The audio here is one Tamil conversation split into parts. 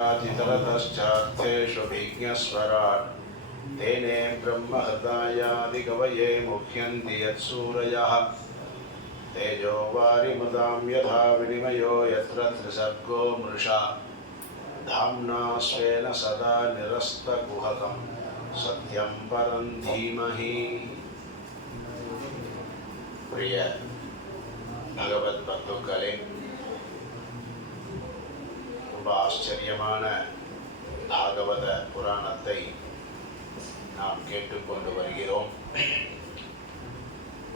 तितरतश्चार्थेषु विज्ञस्वराट् तेने ब्रह्महृदायादिकवये मुह्यन्ति यत्सूरयः तेजो वारिमृतां यथा विनिमयो यत्र त्रिसर्गो मृषा धाम्ना स्वेन सदा निरस्तकुहकं सत्यं परं धीमहि। प्रिय भगवद्भक्तुक्களே, ரொம்ப ஆச்சரியமான பாகவத புராணத்தை நாம் கேட்டுக்கொண்டு வருகிறோம்.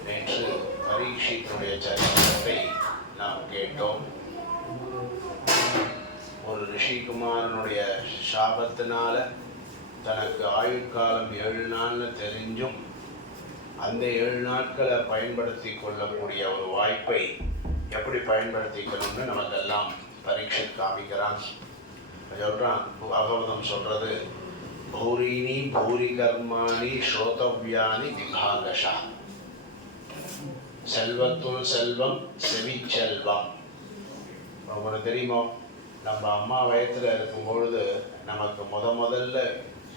நேற்று பரீட்சித்துடைய சரித்திரத்தை நாம் கேட்டோம். ஒரு ரிஷிகுமாரனுடைய சாபத்தினால தனக்கு ஆயுட்காலம் 7 நாள்னு தெரிஞ்சும் அந்த 7 நாட்களை பயன்படுத்தி கொள்ளக்கூடிய ஒரு வாய்ப்பை எப்படி பயன்படுத்திக்கணும்னு நமக்கெல்லாம் பரீட்சை காமிக்கிறான். சொல்கிறான், பாகவதம் சொல்கிறது, பூரீனி பூரி கர்மாணி ஸ்ரோதவ்யானி விபாகஷா. செல்வத்துள் செல்வம் செவிச்செல்வம். உங்களுக்கு தெரியுமோ, நம்ம அம்மா வயத்தில் இருக்கும் பொழுது நமக்கு முதல்ல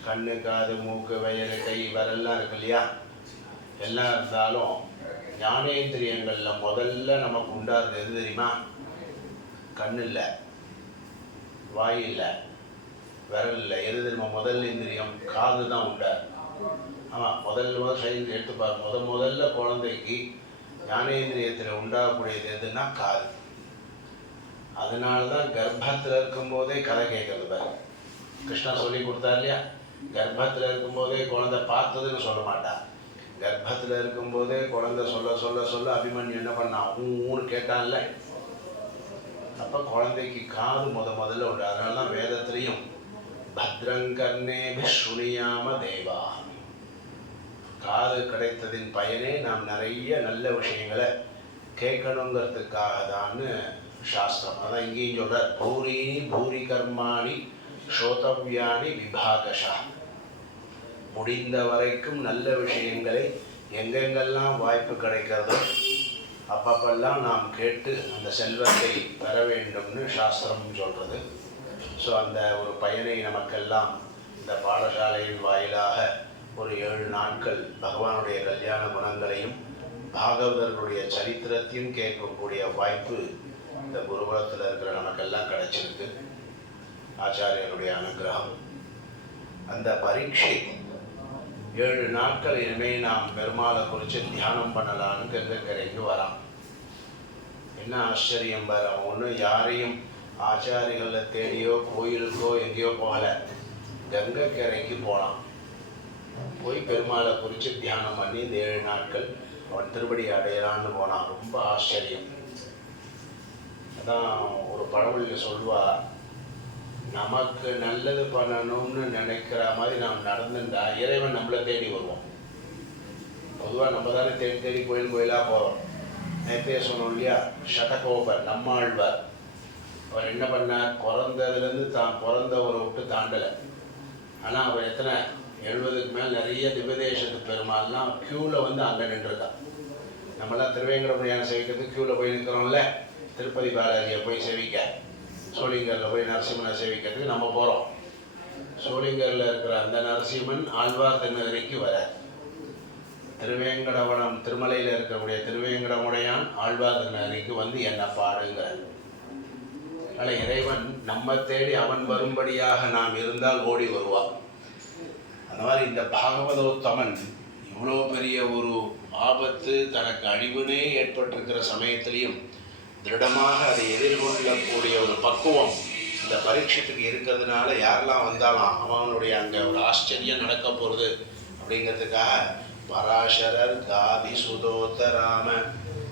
கண்ணு காது மூக்கு வயல் கை விரல்லாம் இருக்கு இல்லையா, எல்லாம் இருந்தாலும் ஞானேந்திரியங்களில் முதல்ல நமக்கு உண்டாகிறது எது தெரியுமா? கண் இல்லை, வாய் இல்லை, விரல் இல்லை. எது தெரியுமா? முதல் இந்திரியம் காது தான் உண்டார். ஆமாம், முதல்ல சைன் எடுத்துப்பார். முதல்ல குழந்தைக்கு ஞானேந்திரியத்தில் உண்டாகக்கூடியது எதுன்னா காது. அதனால தான் கர்ப்பத்தில் இருக்கும்போதே கதை கேட்கறது பாரு. கிருஷ்ணா சொல்லி கொடுத்தார் இல்லையா, கர்ப்பத்தில் இருக்கும்போதே குழந்தை பார்த்ததுன்னு சொல்ல மாட்டான். கர்ப்பத்தில் இருக்கும்போதே குழந்தை சொல்ல சொல்ல சொல்ல அபிமன்யு என்ன பண்ணான், ஊன்னு கேட்டான்ல. அப்போ குழந்தைக்கு காது முதல்ல உண்டு. அதனால தான் வேதத்திலையும் பத்ரங்கர்ணேபி ஸ்ருணியாம தேவா, காது கிடைத்ததின் பயனே நாம் நிறைய நல்ல விஷயங்களை கேட்கணுங்கிறதுக்காக தான்னு சாஸ்திரம். அதான் இங்கேயும் சொல்கிறார், பூரீனி பூரி கர்மாணி ஸ்ரோதவ்யானி விபாகஷா. முடிந்த வரைக்கும் நல்ல விஷயங்களை எங்கெங்கெல்லாம் வாய்ப்பு கிடைக்கிறதோ அப்பப்பெல்லாம் நாம் கேட்டு அந்த செல்வத்தை பெற வேண்டும்னு சாஸ்திரம் சொல்கிறது. ஸோ அந்த ஒரு பயனை நமக்கெல்லாம் இந்த பாடசாலையின் வாயிலாக ஒரு 7 நாட்கள் பகவானுடைய கல்யாண குணங்களையும் பாகவதர்களுடைய சரித்திரத்தையும் கேட்கக்கூடிய வாய்ப்பு இந்த குருகுலத்தில் இருக்கிற நமக்கெல்லாம் கிடைச்சிருக்கு. ஆச்சாரியருடைய அனுகிரகம். அந்த பரீட்சை 7 நாட்கள் இனிமேல் நாம் பெருமாளை குறித்து தியானம் பண்ணலான்னு கங்கைக்கரைக்கு வரான். என்ன ஆச்சரியம் பார், அவன் ஒன்றும் யாரையும் ஆச்சாரிகளை தேடியோ கோயிலுக்கோ எங்கேயோ போகலை, கங்கைக்கரைக்கு போனான். போய் பெருமாளை குறித்து தியானம் பண்ணி இந்த 7 நாட்கள் அவன் திருப்படி அடையலான்னு போனான். ரொம்ப ஆச்சரியம். அதான் ஒரு பழமொழியில் சொல்லுவா, நமக்கு நல்லது பண்ணணும்னு நினைக்கிற மாதிரி நாம் நடந்துட்டா இறைவன் நம்மளை தேடி வருவோம். பொதுவாக நம்ம தானே தேடி தேடி கோயிலாக போகிறோம். நேற்றே சொன்னோம் இல்லையா, சடகோபர் நம்மாழ்வார் அவர் என்ன பண்ணார், பிறந்ததுலேருந்து தான் பிறந்தவரை விட்டு தாண்டலை. ஆனால் அவர் எத்தனை 70க்கு மேலே நிறைய திவ்யதேசத்து பெருமாள்லாம் க்யூவில் வந்து அங்கே நின்றுருக்கான். நம்மளாம் திருவேங்கடமுடியான சேவிக்கிறதுக்கு க்யூவில் போய் நிற்கிறோம்ல, திருப்பதி பாலாஜியை போய் சேவிக்க, சோளிங்கரில் போய் நரசிம்மனை சேவிக்கிறதுக்கு நம்ம போகிறோம். சோளிங்கரில் இருக்கிற அந்த நரசிம்மன் ஆழ்வார் திருநகரிக்கு வர, திருவேங்கடவனம் திருமலையில் இருக்கக்கூடிய திருவேங்கடமுடையான் ஆழ்வார் திருநகரிக்கு வந்து என்ன பாடுங்கிற. அதனால் இறைவன் நம்ம தேடி அவன் வரும்படியாக நாம் இருந்தால் ஓடி வருவான். அந்த மாதிரி இந்த பாகவதோத்தமன் இவ்வளோ பெரிய ஒரு ஆபத்து தனக்கு அழிவுனே ஏற்பட்டிருக்கிற சமயத்திலையும் திருடமாக அதை எதிர்கொள்ளக்கூடிய ஒரு பக்குவம் இந்த பரீட்சத்துக்கு இருக்கிறதுனால யாரெல்லாம் வந்தாலும் அவனுடைய அங்கே ஒரு ஆச்சரியம் நடக்க போகிறது அப்படிங்கிறதுக்காக பராசரர் காதி சுதோத்தராம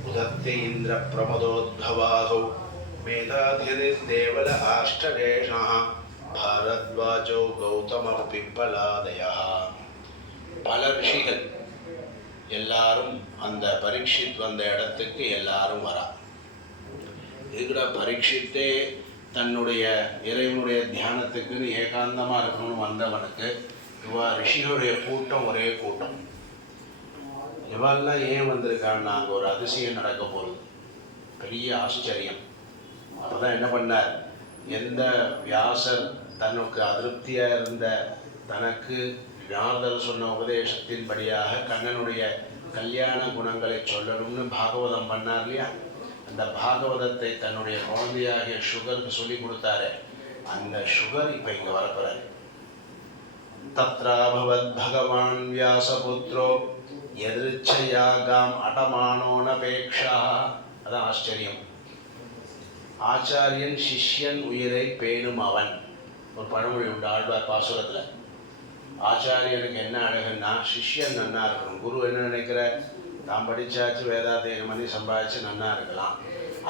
உதத்தி இந்திர பிரமதோத்பவாதோ மேதாதிர் தேவல ஆஷ்டரேஷா பாரத்வாஜோ கௌதம பிப்பலாதயா. பல ரிஷிகள் எல்லாரும் அந்த பரீட்சித் வந்த இடத்துக்கு எல்லாரும் வரா. இதுக்கூட பரீட்சித்தே தன்னுடைய இறைவனுடைய தியானத்துக்குன்னு ஏகாந்தமாக இருக்கணும்னு வந்தவனுக்கு இவா ரிஷிகளுடைய கூட்டம் ஒரே கூட்டம். இவெல்லாம் ஏன் வந்திருக்கான்னா அங்கே ஒரு அதிசயம் நடக்க போகுது, பெரிய ஆச்சரியம். அப்போ தான் என்ன பண்ணார், எந்த வியாசர் தனக்கு அதிருப்தியாக இருந்த தனக்கு நாரதர் சொன்ன உபதேசத்தின்படியாக கண்ணனுடைய கல்யாண குணங்களை சொல்லணும்னு பாகவதம் பண்ணார் இல்லையா, அந்த பாகவதத்தை தன்னுடைய குழந்தையாகிய சுகருக்கு சொல்லி கொடுத்தாரு. அந்த சுகர் இப்போ இங்கே வரப்போறாரு. தத்ராபவத் பகவான் வியாசபுத்ரோ எதிர்ச்சையாகாம் அடமானோனபேக்ஷா. அதான் ஆச்சரியம். ஆச்சாரியன் சிஷ்யன் உயிரை பேணும் அவன். ஒரு பழமொழி உண்டு ஆழ்வார் பாசுரத்தில். ஆச்சாரியனுக்கு என்ன அழகுன்னா சிஷ்யன் நன்னா இருக்கணும். குரு என்ன நினைக்கிற, தான் படித்தாச்சு வேதாத்தியம் பண்ணி சம்பாதிச்சு நன்னா இருக்கலாம்,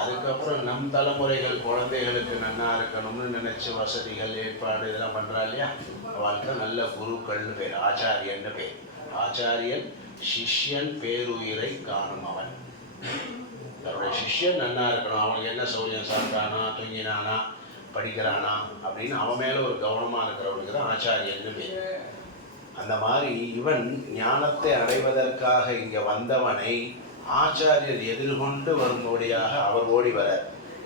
அதுக்கப்புறம் நம் தலைமுறைகள் குழந்தைகளுக்கு நன்னா இருக்கணும்னு நினச்சி வசதிகள் ஏற்பாடு இதெல்லாம் பண்ணுறா இல்லையா, அவளுக்கு நல்ல குருக்கள்னு பேர், ஆச்சாரியன்னு பேர். ஆச்சாரியன் சிஷ்யன் பேருயிரை காணும் அவன். தன்னுடைய சிஷ்யன் நன்னா இருக்கணும், அவனுக்கு என்ன சௌரியம், சாப்பிட்டானா தூங்கினானா படிக்கிறானா அப்படின்னு அவன் மேலே ஒரு கவனமாக இருக்கிறவனுக்கு தான் ஆச்சாரியன்னு பேர். அந்த மாதிரி இவன் ஞானத்தை அடைவதற்காக இங்கே வந்தவனை ஆச்சாரியர் எதிர்கொண்டு வரும்படியாக அவர் ஓடி வர.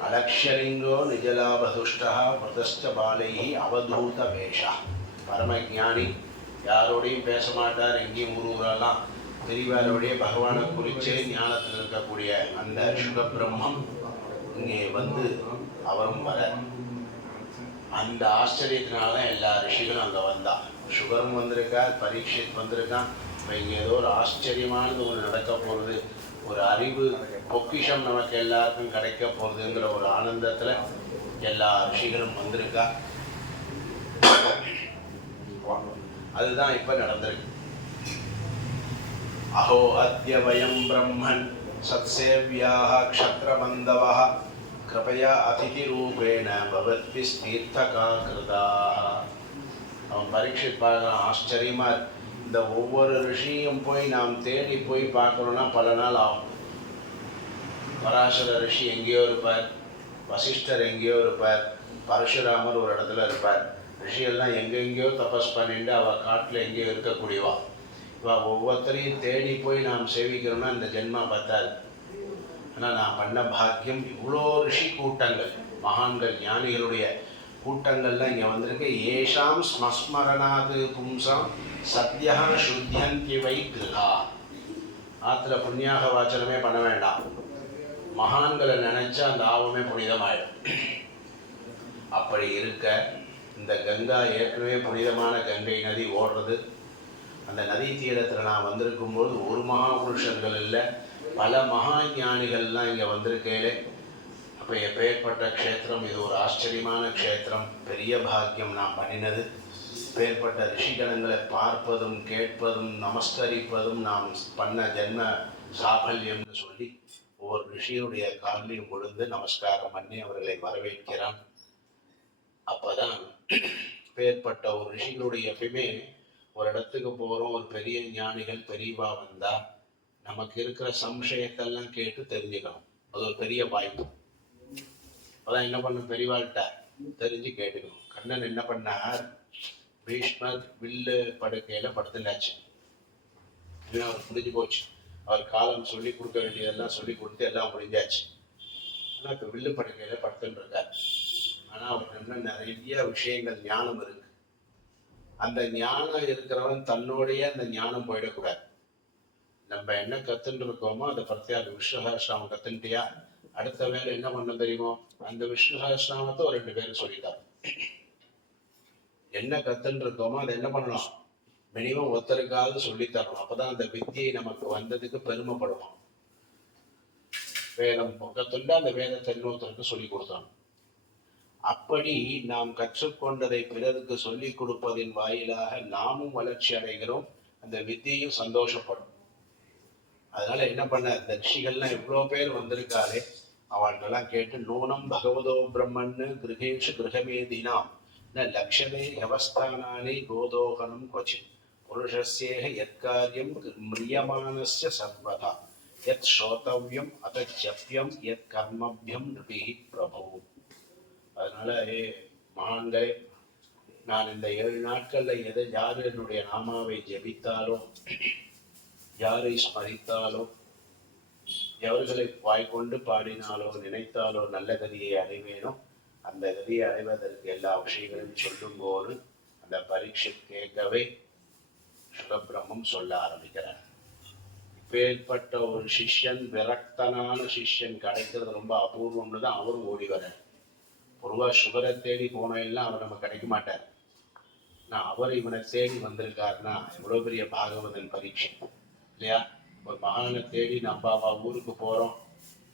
அலக்ஷலிங்கோ நிஜலாபதுஷ்டா பிரதஷ்ட பாலைஹி அவதூத வேஷா. பரமஜானி, யாரோடையும் பேச மாட்டார், எங்கேயும் ஊரெல்லாம் பெரியவாரோடைய பகவானை குறிச்சே ஞானத்தில் இருக்கக்கூடிய அந்த சுகபிரம்மம் இங்கே வந்து அவரும் வர. அந்த ஆச்சரியத்தினால எல்லா ரிஷிகளும் அங்கே வந்தான். சுகரும் வந்திருக்கார், பரீட்சித் வந்திருக்கான். இப்போ இங்கே ஏதோ ஒரு ஆச்சரியமானது ஒன்று நடக்க போகிறது, ஒரு அறிவு பொக்கிஷம் நமக்கு எல்லாருக்கும் கிடைக்க போகுதுங்கிற ஒரு ஆனந்தத்தில் எல்லா ரிஷிகளும் வந்திருக்கா. அதுதான் இப்போ நடந்திருக்கு. அஹோ அத்ய வயம் பிரம்மன் சத்சேவ்யாக க்ஷத்ரபந்தவா கிருபயா அதிதி ரூபேண பவத்பிஸ் தீர்த்தகா கிருதாக. அவன் பரீட்சித் பார்க்கலாம், ஆச்சரியமா இந்த ஒவ்வொரு ரிஷியும் போய் நாம் தேடி போய் பார்க்கணுன்னா பல நாள் ஆகும். பராசர ரிஷி எங்கேயோ இருப்பார், வசிஷ்டர் எங்கேயோ இருப்பார், பரசுராமர் ஒரு இடத்துல இருப்பார். ரிஷியெல்லாம் எங்கெங்கேயோ தபஸ் பண்ணிட்டு அவள் காட்டில் எங்கேயோ இருக்கக்கூடியவா. இவள் ஒவ்வொருத்தரையும் தேடி போய் நாம் சேவிக்கிறோன்னா இந்த ஜென்மா பத்தாது. ஆனால் நான் பண்ண பாக்கியம் இவ்வளோ ரிஷி கூட்டங்கள், மகான்கள் ஞானிகளுடைய கூட்டங்கள்லாம் இங்கே வந்திருக்கு. ஏஷாம் ஸ்மஸ்மரணாது பும்சாம் சத்யா சுத்தியந்தி வை கிருஹா. ஆற்றுல புண்ணியாக வாச்சனமே பண்ண வேண்டாம், மகான்களை நினைச்சா அந்த ஆவமே புனிதமாயிடும். அப்படி இருக்க இந்த கங்கா ஏற்கனவே புனிதமான கங்கை நதி ஓடுறது. அந்த நதி தீரத்தில் நான் வந்திருக்கும்போது ஒரு மகா புருஷர்கள் இல்லை, பல மகா ஞானிகள்லாம் இங்கே வந்திருக்கையிலே. அப்போ எப்பேற்பட்ட க்ஷேத்திரம் இது, ஒரு ஆச்சரியமான க்ஷேத்திரம், பெரிய பாக்கியம் நான் பண்ணினது. பேர்பட்ட ரிஷிகணங்களை பார்ப்பதும் கேட்பதும் நமஸ்கரிப்பதும் நாம் பண்ண ஜென்ம சாபல்யம்னு சொல்லி ஒவ்வொரு ரிஷியுடைய காலையும் விழுந்து நமஸ்காரம் பண்ணி அவர்களை வரவேற்கிறான். அப்போதான் பேர்பட்ட ஒரு ரிஷிகளுடைய எப்பயுமே ஒரு இடத்துக்கு போகிறோம், ஒரு பெரிய ஞானிகள் பெரியவா வந்தால் நமக்கு இருக்கிற சம்சயத்தெல்லாம் கேட்டு தெரிஞ்சுக்கணும். அது ஒரு பெரிய வாய்ப்பு. அப்போதான் என்ன பண்ணும், பெரியவாள்கிட்ட தெரிஞ்சு கேட்டுக்கணும். கண்ணன் என்ன பண்ணார், பீஷ்மர் வில்லு படுக்கையில் படுத்துட்டாச்சு, அவர் முடிஞ்சு போச்சு. அவர் காலம் சொல்லி கொடுக்க வேண்டியதெல்லாம் சொல்லி கொடுத்து எல்லாம் முடிஞ்சாச்சு. ஆனால் இப்போ வில்லு படுக்கையில் படுத்துன்னு இருக்கார். ஆனால் அவருக்கு இன்னும் நிறைய விஷயங்கள் ஞானம் இருக்கு. அந்த ஞானம் இருக்கிறவன் தன்னோடைய அந்த ஞானம் போயிடக்கூடாது. நம்ம என்ன கத்துட்டு இருக்கோமோ அதை பற்றி அந்த விஷ்ணு சஹஸ்ரநாமம் கத்துட்டியா, அடுத்த வேலை என்ன பண்ண தெரியுமோ அந்த விஷ்ணு சஹஸ்ரநாமத்தை ஒரு 2 பேரும் சொல்லிட்டார். என்ன கத்துன்னு இருக்கோமோ அதை என்ன பண்ணலாம், மினிமம் ஒருத்தருக்காவது சொல்லித்தரணும். அப்பதான் அந்த வித்தியை நமக்கு வந்ததுக்கு பெருமைப்படுவோம். வேதம் கத்துண்டா அந்த வேதத்தை இன்னொருத்தருக்கு சொல்லி கொடுத்தோம். அப்படி நாம் கற்றுக்கொண்டதை பிறருக்கு சொல்லிக் கொடுப்பதின் வாயிலாக நாமும் வளர்ச்சி அடைகிறோம், அந்த வித்தியையும் சந்தோஷப்படும். அதனால என்ன பண்ண, இந்த ரிஷிகள்லாம் எவ்வளோ பேர் வந்திருக்காளே, அவள்கிட்டலாம் கேட்டு நூனம் பகவதோ பிரம்மன்னு கிரகேஷு கிரகமேதினாம் ந லக்ஷமே யவஸ்தானானி கோதோகனம் கொச்சித் புருஷஸ்யேக யத்காரியம் மிரியமானஸ்ய சர்வதா யத் ஸ்ரோதவ்யம் அத ஜப்யம் யத் கர்மபியம் நிருபிஹி பிரபு. அதனால மகான்களே, நான் இந்த 7 நாட்கள்ல யார் என்னுடைய நாமாவை ஜபித்தாலோ, யாரை ஸ்மரித்தாலோ, எவர்களை வாய்கொண்டு பாடினாலோ நினைத்தாலோ நல்ல கதியை அடைவேனோ, அந்த கதியை அடைவதற்கு எல்லா விஷயங்களையும் சொல்லும்போது அந்த பரீட்சை கேட்கவே சுகபிரம்மம் சொல்ல ஆரம்பிக்கிறார். இப்பேற்பட்ட ஒரு சிஷ்யன், விரக்தனான சிஷ்யன் கிடைக்கிறது ரொம்ப அபூர்வம்னு தான் அவரும் ஓடி வர. பொதுவாக சுகரை தேடி போனெல்லாம் அவர் நம்ம கிடைக்க மாட்டார். நான் அவர் இவனை தேடி வந்திருக்காருன்னா எவ்வளோ பெரிய பாகவதன் பரீட்சை இல்லையா? ஒரு மகானை தேடி நம்ம ஊருக்கு போகிறோம்,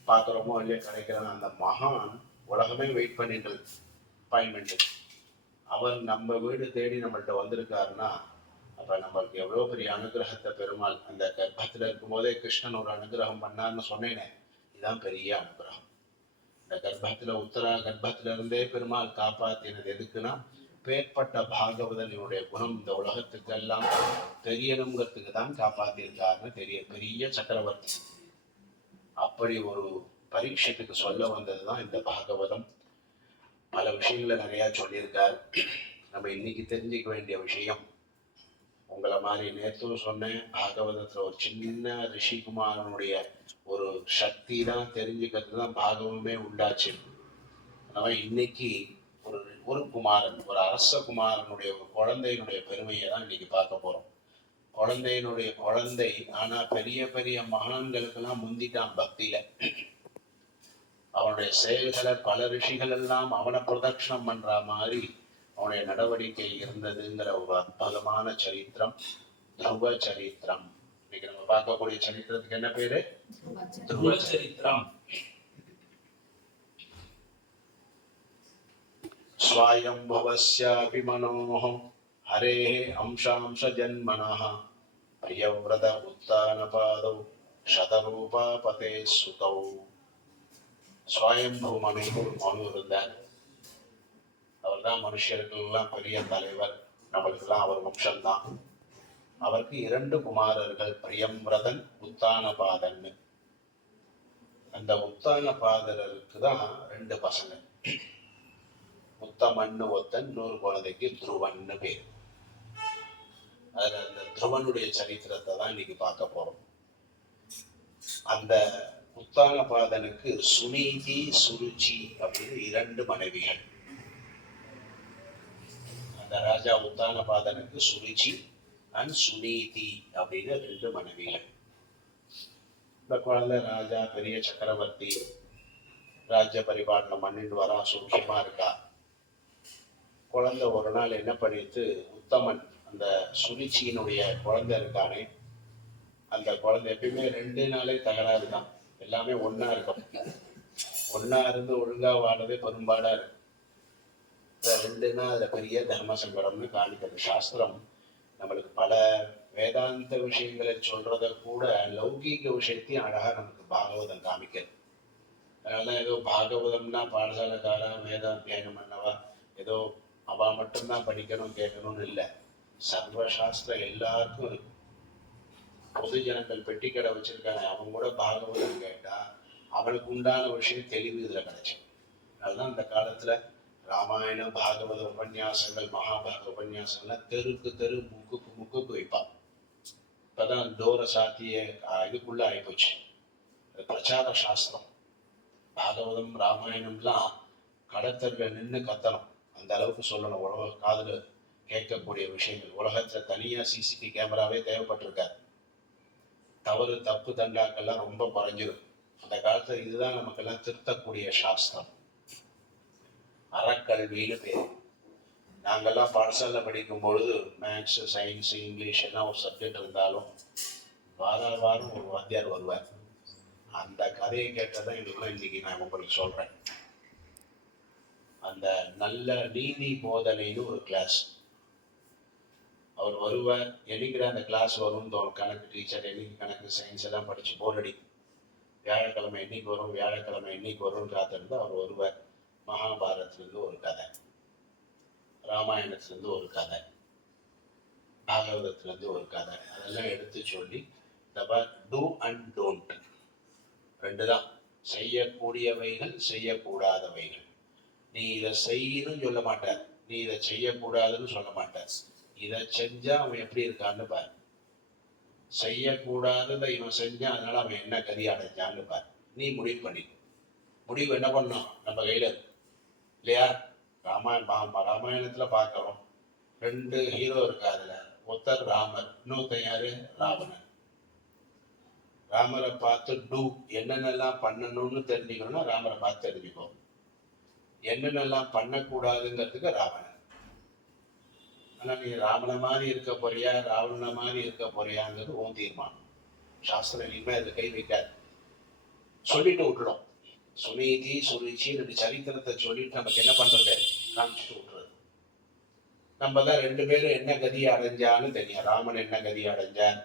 பார்க்குறோமோ இல்லையா கிடைக்கிறான் அந்த மகான் உலகமே வெயிட் பண்ணிட்டு அப்பாயின்மெண்ட்டு. அவர் நம்ம வீடு தேடி நம்மள்கிட்ட வந்திருக்காருன்னா அப்போ நம்மளுக்கு எவ்வளோ பெரிய அனுகிரகத்தை பெருமாள் அந்த கர்ப்பத்தில் இருக்கும்போதே கிருஷ்ணன் ஒரு அனுகிரகம் பண்ணார்னு சொன்னேனே, இதுதான் பெரிய அனுகிரகம். இந்த கர்ப்பத்தில் இருந்தே பெருமாள் காப்பாற்றினது எதுக்குன்னா, பேர்பட்ட பாகவதனுடைய குணம் இந்த உலகத்துக்கெல்லாம் தெரியணுங்கிறதுக்கு தான் காப்பாற்றிருக்காருன்னு பெரிய சக்கரவர்த்தி. அப்படி ஒரு பரீட்சைக்கு சொல்ல வந்தது தான் இந்த பாகவதம். பல விஷயங்களை நிறையா சொல்லியிருக்கார். நம்ம இன்னைக்கு தெரிஞ்சுக்க வேண்டிய விஷயம், உங்களை மாதிரி நேற்று சொன்னேன், பாகவதத்தில் ஒரு சின்ன ரிஷிகுமாரனுடைய ஒரு சக்தி தான் தெரிஞ்சுக்கிறது தான் பாகவமே உண்டாச்சு. நம்ம இன்னைக்கு ஒரு குமாரன், ஒரு அரச குமாரனுடைய ஒரு குழந்தையினுடைய பெருமையை தான் இன்னைக்கு பார்க்க போறோம். குழந்தை ஆனா பெரிய பெரிய மகான்களுக்கெல்லாம் முந்திட்டான் பக்தியில. அவனுடைய செயல்களை பல ரிஷிகள் எல்லாம் அவனை பிரதட்சணம் பண்ற மாதிரி அவனுடைய நடவடிக்கை இருந்ததுங்கிற ஒரு அற்புதமான சரித்திரம் துருவ சரித்திரம். இன்னைக்கு நம்ம பார்க்கக்கூடிய சரித்திரத்துக்கு என்ன பேரு? துருவ சரித்திரம். ஸ்வயம்பவஸ்யாபி மனோஹ ஹரேஹ அம்சாம்ச ஜன்மனஹ பிரியவ்ரத உத்தானபாதௌ சதரூபாபதே சுதௌ. ஸ்வயம்பு மனு மனு இருந்தார். அவர் தான் மனுஷர்களுக்கெல்லாம் பெரிய தலைவர். நம்மளுக்கெல்லாம் அவர் வம்சம்தான். அவருக்கு 2 குமாரர்கள், பிரியம்ரதன், உத்தானபாதன். அந்த உத்தானபாதருக்கு தான் 2 பசங்க. உத்தமன்னு ஒத்தன், இன்னொரு குழந்தைக்கு துருவன்னு பேர். அதுல அந்த துருவனுடைய சரித்திரத்தை தான் இன்னைக்கு பார்க்க போறோம். அந்த உத்தானபாதனுக்கு சுனீதி, சுருச்சி அப்படின்னு 2 மனைவிகள். அந்த ராஜா உத்தானபாதனுக்கு சுருச்சி அண்ட் சுனீதி அப்படின்னு 2 மனைவிகள். இந்த குழந்தை ராஜா பெரிய சக்கரவர்த்தி, ராஜ்ய பரிபாலனம் பண்ணிட்டு வரா, சூட்சமா இருக்கா. குழந்தை ஒரு நாள் என்ன பண்ணிட்டு, உத்தமன் அந்த சுருச்சியினுடைய குழந்தை இருக்கானே, அந்த குழந்தை எப்பயுமே 2 நாளே தகராறு தான், எல்லாமே ஒன்னா இருக்கும். ஒன்னா இருந்து ஒழுங்கா வாழவே பெரும்பாடா இருக்கு. 2 நாள் அதுல பெரிய தர்ம சங்கடம்னு காணிக்கிறது சாஸ்திரம். நம்மளுக்கு பல வேதாந்த விஷயங்களை சொல்றத கூட லௌகீக விஷயத்தையும் அழகா நமக்கு பாகவதம் காமிக்கிறது. அதனால ஏதோ பாகவதம்னா பாடசாலைக்காரா வேதாத்தியானம் பண்ணவா ஏதோ அவ மட்டும்தான் படிக்கணும் கேட்கணும்னு இல்லை. சர்வசாஸ்திரம் எல்லாருக்கும் இருக்கு. பொது ஜனங்கள் பெட்டி கடை வச்சிருக்காங்க, அவங்க கூட பாகவதம் கேட்டா அவனுக்கு உண்டான விஷயம் தெளிவு இதுல கிடைச்சு. அதுதான் அந்த காலத்துல ராமாயணம், பாகவத உபன்யாசங்கள், மகாபாரத உபன்யாசங்கள்லாம் தெரு முக்குக்கு வைப்பான். இப்பதான் டோர சாத்திய இதுக்குள்ள ஆயிப்போச்சு. பிரச்சார சாஸ்திரம். பாகவதம் ராமாயணம்லாம் கடத்தர்கள் நின்று கத்தணும், அந்த அளவுக்கு சொல்லணும். உலக காதுல கேட்கக்கூடிய விஷயங்கள். உலகத்துல தனியா சிசிடிவி கேமராவே தேவைப்பட்டிருக்காரு. தவறு தப்பு தண்டாக்கெல்லாம் ரொம்ப குறைஞ்சிடும். அந்த காலத்துல இதுதான் நமக்கெல்லாம் திருத்தக்கூடிய சாஸ்திரம். அறக்கல்வின்னு பேர். நாங்கள்லாம் பாடசாலை படிக்கும் பொழுது மேக்ஸ், சயின்ஸ், இங்கிலீஷ் எல்லாம் ஒரு சப்ஜெக்ட் இருந்தாலும் வாரம் ஒரு வாத்தியார் வருவார். அந்த கதையை கேட்டதான் இதுக்குள்ள இன்னைக்கு நான் உங்களுக்கு சொல்றேன். அந்த நல்ல நீதி போதனைன்னு ஒரு கிளாஸ். அவர் வருவார். என்னைக்கு அந்த கிளாஸ் வரும்னு தோணும். கணக்கு டீச்சர் என்னைக்கு கணக்கு சயின்ஸ் எல்லாம் படிச்சு போர் அடிக்கும். வியாழக்கிழமை என்னைக்கு வரும் காத்திருந்து அவர் வருவார். மகாபாரதத்திலிருந்து ஒரு கதை, ராமாயணத்திலிருந்து ஒரு கதை, பாகவதத்திலிருந்து ஒரு கதை, அதெல்லாம் எடுத்து சொல்லி டூ அண்ட் டோன்ட் 2 தான். செய்யக்கூடியவைகள், செய்யக்கூடாதவைகள். நீ இதை செய்யணும்னு சொல்ல மாட்டார், நீ இதை செய்யக்கூடாதுன்னு சொல்ல மாட்டார். இதை செஞ்சா அவன் எப்படி இருக்கான்னு பாரு. செய்யக்கூடாததை இவன் செஞ்சான், அதனால அவன் என்ன கதி அடைஞ்சான்னு பாரு. நீ முடிவு பண்ணி. முடிவு என்ன பண்ணோம் நம்ம கையில. இல்லையா? ராமாயணத்தில் பார்க்குறோம், 2 ஹீரோ இருக்கு. அதில் ஒருத்தர் ராமர், இன்னொருத்தர் யாரு? ராவணன். ராமரை பார்த்து என்னென்னலாம் பண்ணணும்னு தெரிஞ்சுக்கணும்னா ராமரை பார்த்து தெரிஞ்சுக்கோ. என்னென்னலாம் பண்ணக்கூடாதுங்கிறதுக்கு ராவணன். ஆனால் நீ ராவண மாதிரி இருக்க போறியா, ராவண மாதிரி இருக்க போறியாங்கிறது உன் தீர்மானம். சாஸ்திரம் இனிமே அதில் கை வைக்காது, சொல்லிட்டு விட்டுடும். சுனீதி சுருச்சி 2 சரித்திரத்தை சொல்லிட்டு நமக்கு என்ன பண்றது? காமிச்சிட்டு விட்டுறது. நம்ம தான் 2 பேரும் என்ன கதியை அடைஞ்சான்னு தெரியும். ராமன் என்ன கதியை அடைஞ்சார்,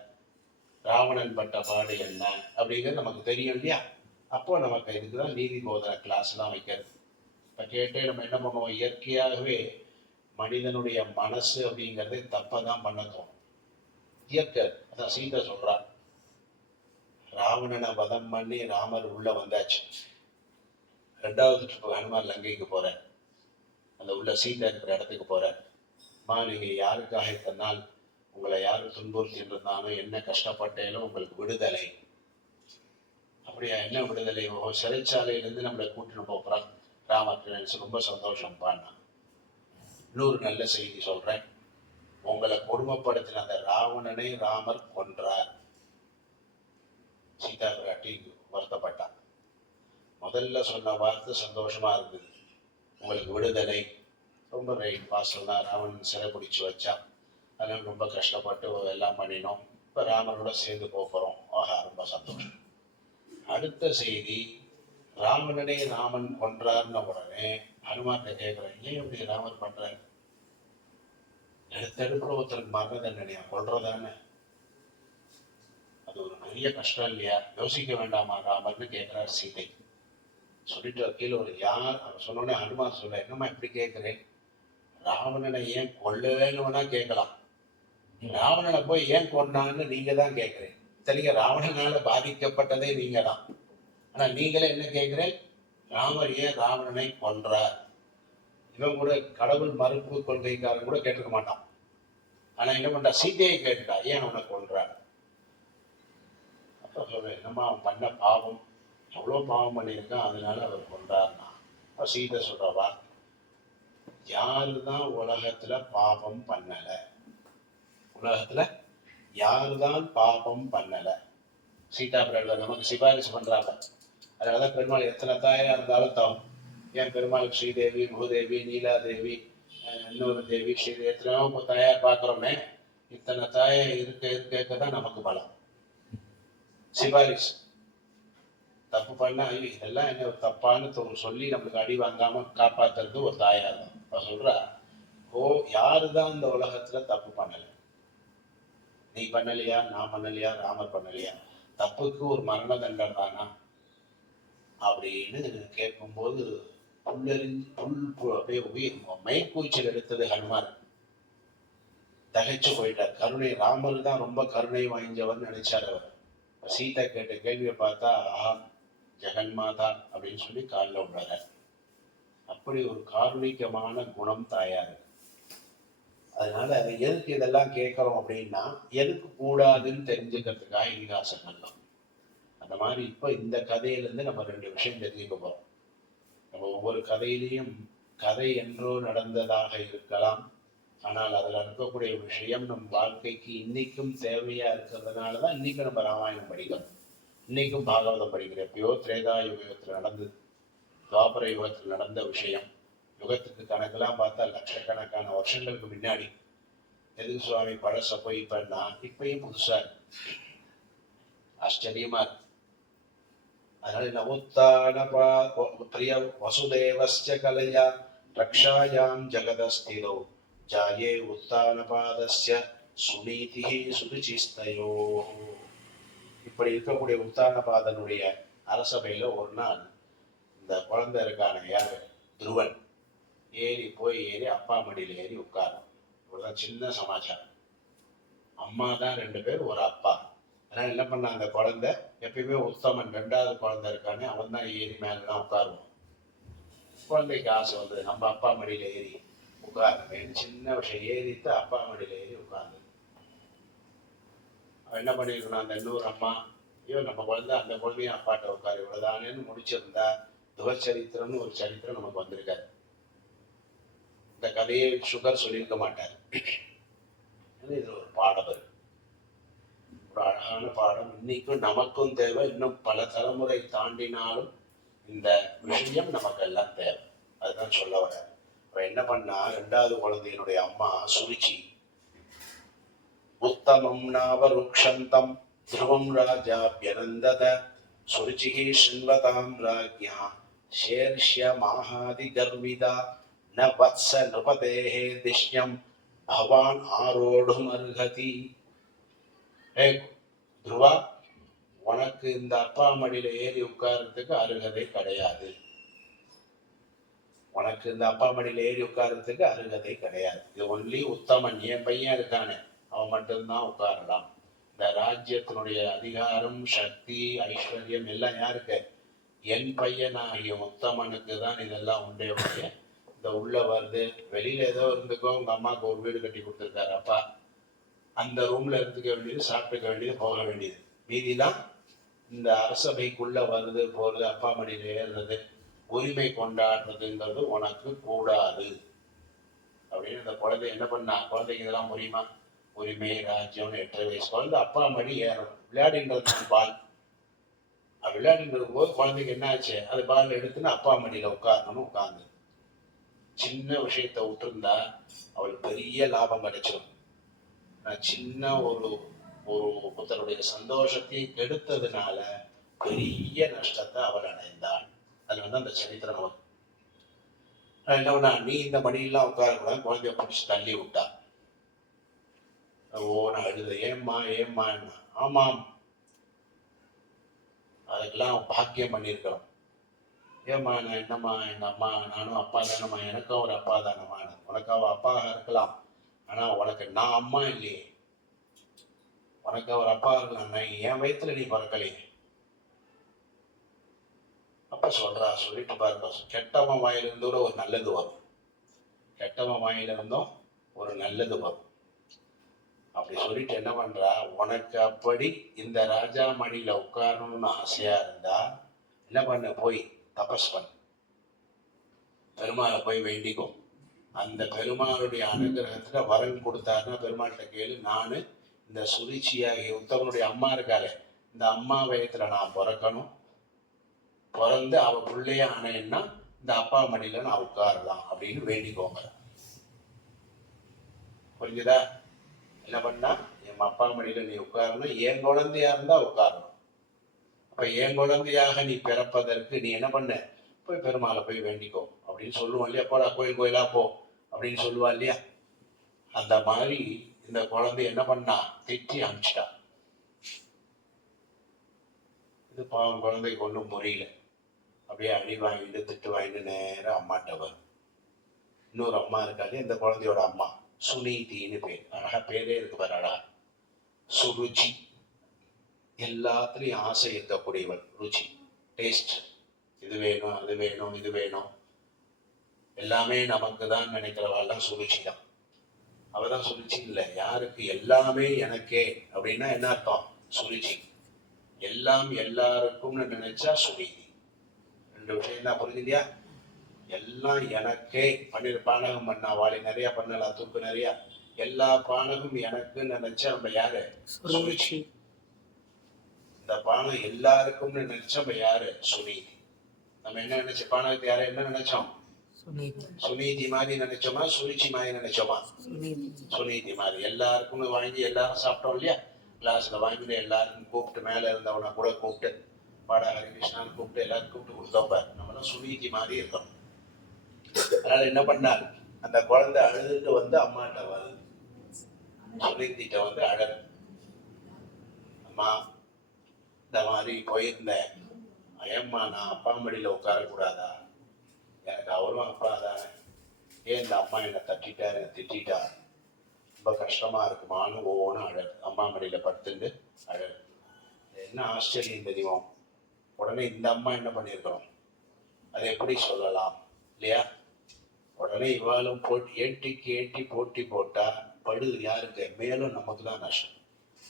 ராவணன் பட்ட பாடு என்ன அப்படிங்கிறது நமக்கு தெரியும் இல்லையா? அப்போ நமக்கு இதுக்குதான் நீதி போதனை கிளாஸ்லாம் வைக்கிறது. இப்போ கேட்டு நம்ம என்ன பண்ணுவோம்? இயற்கையாகவே மனிதனுடைய மனசு அப்படிங்கிறதே தப்பை தான் பண்ண தோணும். இயற்கை அதான் சீதை சொல்றான். ராவணனை வதம் பண்ணி ராமர் உள்ள வந்தாச்சு. 2வது ட்ரிப்பு ஹனுமான் லங்கைக்கு போறார். அந்த உள்ள சீதை இருக்கிற இடத்துக்கு போறார். நீங்க யாருக்காக இத்தனை நாள் உங்களை யாரும் துன்புறுத்தின்னு இருந்தாலும், என்ன கஷ்டப்பட்டேனும் உங்களுக்கு விடுதலை. அப்படியா? என்ன விடுதலை? சிறைச்சாலையிலேருந்து நம்மளை கூட்டிட்டு போகிறான் ராமர். ரொம்ப சந்தோஷம் பாண்ணா. இன்னொரு நல்ல செய்தி சொல்றேன். உங்களை கொடுமைப்படுத்தின அந்த ராவணனை ராமர் கொன்றார். சீதா பிராட்டி வருத்தப்பட்டான். முதல்ல சொன்ன வார்த்தை சந்தோஷமா இருந்தது, உங்களுக்கு விடுதலை. ரொம்ப ரைட் வாசல் தான். ராவணன் சிறை பிடிச்சி வச்சான், அதனால ரொம்ப கஷ்டப்பட்டு எல்லாம் பண்ணினோம். இப்போ ராமனோட சேர்ந்து போகிறோம். ஆஹா, ரொம்ப சந்தோஷம். அடுத்த செய்தி, ராமனே ராமன் கொன்றார்ன உடனே ஹனுமான்கிட்ட கேட்குறேன், ஏன் இப்படி ராமன் பண்றாரு? எடுத்தெடுப்புல ஒருத்தருக்கு மரண தண்டனையா? கொள்றதானே? அது ஒரு பெரிய கஷ்டம் இல்லையா? யோசிக்க வேண்டாமா ராமர்னு கேட்கிறார் சீதை. சொல்லிட்டு கீழே ஒரு யார் அவர் சொன்னோடனே ஹனுமான் சொல்ல, என்னம்மா இப்படி கேட்கிறேன்? ராவணனை ஏன் கொல்லவேன்னு வேணா கேட்கலாம், ராவணனை போய் ஏன் கொண்டான்னு நீங்க தான் கேட்கிறேன். தெரியுங்க, ராவணனால பாதிக்கப்பட்டதே நீங்க தான். ஆனா நீங்களே என்ன கேட்கிறேன்? ராமர் ஏன் ராவணனை கொன்றார்? இவன் கூட கடவுள் மறுப்பு கொள்கைக்காரன் கூட கேட்டிருக்க மாட்டான். ஆனா என்ன பண்றா? சீதையை கேட்டுட்டா, ஏன் அவனை கொன்றார்? அப்ப சொல்றேன், என்னம்மா அவன் பண்ண பாவம், எவ்வளவு பாவம் பண்ணியிருக்கான், அதனால அவர் கொன்றார்னா. அப்ப சீதை சொல்றவா, யாருதான் உலகத்துல பாவம் பண்ணல? உலகத்துல யாருதான் பாபம் பண்ணல? சீதா பிராட்டி நமக்கு சிபாரிசு பண்றாங்க. அதனாலதான் பெருமாள் எத்தனை தாயா இருந்தாலும் தவம். ஏன் பெருமாளுக்கு ஸ்ரீதேவி, பூதேவி, நீலாதேவி, இன்னொரு தேவி, ஸ்ரீதேவி எத்தனையோ தாயார் பார்க்குறோமே. இத்தனை தாயை இருக்க தான் நமக்கு பலம். சிபாரிசு. தப்பு பண்ணா இதெல்லாம் என்ன தப்பான்னு சொல்லி நம்மளுக்கு அடி வாங்காம காப்பாத்துறது ஒரு தாயார் தான். இப்ப சொல்றா, யாருதான் இந்த உலகத்துல தப்பு பண்ணல? நீ பண்ணலையா, நான் பண்ணலையா, ராமர் பண்ணலையா? தப்புக்கு ஒரு மரண தண்டனை தானா அப்படின்னு கேட்கும்போது அப்படியே மெய்கூச்சல் எடுத்தது ஹனுமான். தகைச்சு போயிட்டார். கருணை, ராமர் தான் ரொம்ப கருணை வாய்ந்தவர் நினைச்சார் அவர். சீதா கேட்ட கேள்வியை பார்த்தா, ஆஹா ஜெகன்மாதா அப்படின்னு சொல்லி காலில் விடுறார். அப்படி ஒரு காருணிகமான குணம் தாயாரு. அதனால எதுக்கு இதெல்லாம் கேட்கிறோம் அப்படின்னா, எதுக்கு கூடாதுன்னு தெரிஞ்சுக்கிறதுக்காக இதிகாசங்கள் தான். அந்த மாதிரி இப்ப இந்த கதையிலிருந்து நம்ம 2 விஷயம் தெரிஞ்சுக்க போறோம். நம்ம ஒவ்வொரு கதையிலையும் கதை என்றோ நடந்ததாக இருக்கலாம், ஆனால் அதுல இருக்கக்கூடிய விஷயம் நம் வாழ்க்கைக்கு இன்னைக்கும் தேவையா இருக்கிறதுனாலதான் இன்னைக்கும் நம்ம ராமாயணம் படிக்கிறோம், இன்னைக்கும் பாகவதம் படிக்கிறோம். எப்பயோ திரேதா யுகத்தில் நடந்தது, துவாபர யுகத்தில் நடந்த விஷயம். யுகத்துக்கு கணக்கெல்லாம் பார்த்தா லட்சக்கணக்கான வருஷங்களுக்கு முன்னாடி. எதுக்கு சுவாமி பழச போய் இப்ப நான் இப்பயும் புதுசா இருக்கு, ஆச்சரியமா இருக்கு. அதனால நமுத்தான பிரிய வசுதேவஸ்ய கலையா ரக்ஷாயாம் ஜகதஸ்திரோ ஜாயே உத்தானபாதஸ்ய சுனீதி சுருச்சிஸ்தயோ. இப்படி இருக்கக்கூடிய உத்தானபாதனுடைய அரசபையில ஒரு நாள் இந்த குழந்தை இருக்கான யாரு, துருவன், ஏறி அப்பா மடியில் ஏறி உட்காரும். இவ்வளவுதான் சின்ன சமாச்சாரம். அம்மா தான் 2 பேர், ஒரு அப்பா. அதனால என்ன பண்ண, அந்த குழந்தை எப்பயுமே உத்தமன் 2வது குழந்தை இருக்கானே அவன் தான் ஏறி மேலாம் உட்காருவான். குழந்தைக்கு ஆசை வந்து நம்ம அப்பா மடியில ஏறி உட்காருவேன். சின்ன விஷயம் ஏறிட்டு அப்பா மடியில ஏறி உட்கார்ந்து அவன் என்ன பண்ணிருக்கணும், அந்த இன்னொரு அம்மா, ஐயோ நம்ம குழந்தை அந்த குழந்தையும் அப்பாட்ட உட்காரு இவ்வளவுதானேன்னு முடிச்சிருந்தா துவச்சரித்திரம்னு ஒரு சரித்திரம் நமக்கு வந்திருக்காரு. இந்த கதையை சுகர் சொல்லியிருக்க மாட்டார். இது ஒரு பாடம், ஒரு அழகான பாடம். இன்னைக்கும் நமக்கும் தேவை, இன்னும் பல தலைமுறை தாண்டினாலும் இந்த விஷயம் நமக்கு எல்லாம் தேவை. அதுதான் சொல்ல வர. இப்ப என்ன பண்ணா, 2வது குழந்தையினுடைய அம்மா சுருச்சி, உத்தமம் நாவருக்ஷந்தம் த்ருவம் ராஜாப்யனந்தத சுருச்சிகி ஸ்ருண்வதாம் ராஜ்யா ஷேர்ஷ்ய மாஹாதி கர்விதா ந வத்ஸ நிருபதேஹே திஷ்யம் பவான் ஆரோடும் அர்ஹதி. ஹே துருவா, உனக்கு இந்த அப்பா மடியில ஏறி உட்கார்றதுக்கு அருகதை கிடையாது. உனக்கு இந்த அப்பா மடியில ஏறி உட்கார்றதுக்கு அருகதை கிடையாது. இது ஒன்லி உத்தமன், என் பையன் இருக்கானே, அவன் மட்டும்தான் உட்காரலாம். இந்த ராஜ்யத்தினுடைய அதிகாரம், சக்தி, ஐஸ்வர்யம் எல்லாம் யாருக்கு? என் பையனாகிய உத்தமனுக்கு தான் இதெல்லாம் உண்டே உடைய. இந்த உள்ள வருது, வெளியில ஏதோ இருந்துக்கோ, உங்க அம்மாவுக்கு ஒரு வீடு கட்டி கொடுத்துருக்காரு அப்பா, அந்த ரூம்ல இருந்துக்க வேண்டியது, சாப்பிட்டுக்க வேண்டியது, போக வேண்டியது. மீதிதான் இந்த அரசபைக்குள்ள வருது போறது, அப்பா மடியில ஏறுறது, உரிமை கொண்டாடுறதுங்கிறது உனக்கு கூடாது அப்படின்னு இந்த குழந்தை என்ன பண்ணா. குழந்தைக்கு இதெல்லாம் புரியுமா? உரிமை, ராஜ்யம், 8 வயசு குழந்தை அப்பா மடி ஏறும், விளையாடின்றது பால். விளையாடின்றது போது குழந்தைக்கு என்ன ஆச்சு, அது பால் எடுத்துன்னு அப்பா மடியில உட்காரணும்னு உட்கார்ந்து. சின்ன விஷயத்த விட்டுருந்தா அவளுக்கு பெரிய லாபம் கிடைச்சிடும். சின்ன ஒரு ஒருத்தருடைய சந்தோஷத்தை கெடுத்ததுனால பெரிய நஷ்டத்தை அவள் அடைந்தாள். அது அந்த சரித்திரம் வரும். என்னன்னா, நீ இந்த மடியெல்லாம் உட்காரக்கூடாது, குழந்தைய பிடிச்சி தள்ளி விட்டா. ஓ, நான் அழுத, ஏம்மா ஏம்மா என்ன? ஆமாம், அதுக்கெல்லாம் பாக்கியம் பண்ணியிருக்கிறோம். ஏம்மா, நான் என்னம்மா, எங்க அம்மா நானும் அப்பா தானம்மா, எனக்கும் ஒரு அப்பா தானம்மா. உனக்கு அவ அப்பாக இருக்கலாம், ஆனா உனக்கு நான் அம்மா இல்லையே. உனக்கு அவர் அப்பா இருக்கலாம், நான் என் வயிற்றுல நீ பறக்கலையே. அப்ப சொல்றா, சொல்லிட்டு பாருங்க, கெட்டவன் வாயிலிருந்து கூட ஒரு நல்லது வரும். கெட்டவன் வாயிலிருந்தும் ஒரு நல்லது வரும். அப்படி சொல்லிட்டு என்ன பண்றா, உனக்கு அப்படி இந்த ராஜா மடியில உட்காரணும்னு ஆசையா இருந்தா என்ன பண்ண, போய் தபஸ் பண்ணு, பெருமாளை போய் வேண்டிக்கும். அந்த பெருமாளுடைய அனுகிரகத்துல வரன் கொடுத்தாருன்னா பெருமாள்கிட்ட கேளு, நானு இந்த சுருச்சியாகிய உத்தவனுடைய அம்மா இருக்காளே, இந்த அம்மா வயத்துல நான் பிறக்கணும், பிறந்து அவ பிள்ளைய ஆனேன்னா இந்த அப்பா மடியில நான் உட்காரலாம் அப்படின்னு வேண்டிக்கோங்க. புரிஞ்சுதா? என்ன பண்ணா, என் அப்பா மடியில நீ உட்காரணும், என் குழந்தையா இருந்தா உட்காரணும். அப்ப என் குழந்தையாக நீ பிறப்பதற்கு நீ என்ன பண்ண, போய் பெருமாளை போய் வேண்டிக்கோ அப்படின்னு சொல்லுவோம் இல்லையா. போடா கோயில் கோயிலா போ அப்படின்னு சொல்லுவா இல்லையா. அந்த மாதிரி இந்த குழந்தை என்ன பண்ணா, திட்டி அனுப்பிச்சிட்டா. இது பாவம், குழந்தைக்கு ஒன்றும் புரியல. அப்படியே அடி வாங்கிட்டு திட்டு வாங்கிட்டு நேரம் அம்மாட்ட வரும். இன்னொரு அம்மா இருக்காது, இந்த குழந்தையோட அம்மா சுனீதின்னு பேர். அழகா பேரே இருக்கு பாருடா, சுருச்சி. எல்லாத்துலயும் ஆசை இருக்கக்கூடியவள் ருச்சி, டேஸ்ட். இது வேணும், அது வேணும், இது வேணும், எல்லாமே நமக்கு தான் நினைக்கிறவாள்லாம் சுருச்சி தான். அவதான் சுருச்சி இல்லை, யாருக்கு எல்லாமே எனக்கே அப்படின்னா என்ன அர்த்தம், சுருச்சி. எல்லாம் எல்லாருக்கும்னு நினைச்சா சுனீதி. 2 விஷயம் தான், புரிஞ்சுதியா? எல்லாம் எனக்கே பண்ணிரு, பானகம் பண்ணா வாளி நிறைய பண்ணலாம், தூக்கு நிறைய, எல்லா பானகம் எனக்குன்னு நினைச்சா நம்ம யாரு, சுருச்சி. இந்த பானம் எல்லாருக்கும்னு நினைச்சா நம்ம யாரு, சுனீதி. நம்ம என்ன நினைச்ச, பானகத்தை யாரும் என்ன நினைச்சோம், சுனீதி மாதிரி நினைச்சோமா, சுருச்சி மாதிரி நினைச்சோமா? சுனீதி மாதிரி. எல்லாருக்கும் வாங்கி எல்லாரும் சாப்பிட்டோம் இல்லையா, கிளாஸ்ல வாங்கிட்டு எல்லாருக்கும் கூப்பிட்டு, மேல இருந்தவனை கூட கூப்பிட்டு, பாடா ஹரிகிருஷ்ணான்னு கூப்பிட்டு எல்லாரும் கூப்பிட்டு கொடுத்தோப்ப நம்மளாம் சுனீதி மாதிரி இருக்கோம். அதனால என்ன பண்ணார், அந்த குழந்தை அழுதுட்டு வந்து அம்மாட்ட வருது, சுனீதிட்ட வந்து அழகு, அம்மா இந்த மாதிரி போயிருந்தேன், ஏம்மா நான் அப்பா மடியில உட்காரக்கூடாதா, எனக்கு அவரும் அப்பா தானே, ஏன் இந்த அம்மா என்னை தட்டிட்டாரு, திட்டாரு, ரொம்ப கஷ்டமா இருக்குமான்னு ஒவ்வொன்றும் அழகு. அம்மா மடியில படுத்துட்டு அழகு. என்ன ஆச்சரியம் தெரியுமோ. உடனே இந்த அம்மா என்ன பண்ணியிருக்கிறோம், அதை எப்படி சொல்லலாம் இல்லையா. உடனே இவாளும் போட்டி, ஏட்டிக்கு ஏட்டி போட்டி போட்டா படு யாருக்கு, மேலும் நமக்கு தான் நஷ்டம்.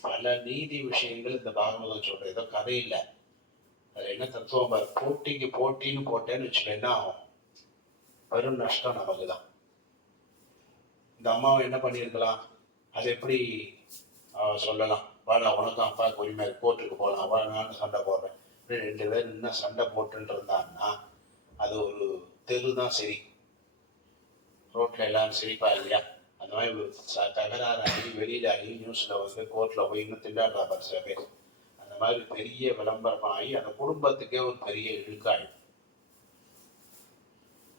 பல நீதி விஷயங்கள் இந்த பாகவதம் சொல்ற, ஏதோ கதை இல்லை, அதுல என்ன தத்துவம் பாரு. போட்டிக்கு போட்டின்னு போட்டேன்னு வச்சுக்க, என்ன ஆகும், பெரும் நஷ்டம் நமக்கு தான். இந்த அம்மாவை என்ன பண்ணியிருக்கலாம், அது எப்படி சொல்லலாம், வாடா உனக்கும் அப்பாவுக்கு உரிமை கோர்ட்டுக்கு போகலாம், வா நானும் சண்டை போடுறேன், ரெண்டு பேர் இன்னும் சண்டை போட்டுன்னு இருந்தாங்கன்னா அது ஒரு தெரு தான் சரி, ரோட்டில் எல்லாரும் சிரிப்பா இல்லையா? அந்த மாதிரி தகராறு ஆகி வெளியில் ஆகி நியூஸில் வந்து கோர்ட்டில் போய் இன்னும் திண்டாடுறா சில பேர். அந்த மாதிரி பெரிய விளம்பரமாகி அந்த குடும்பத்துக்கே ஒரு பெரிய இழுக்காயும்.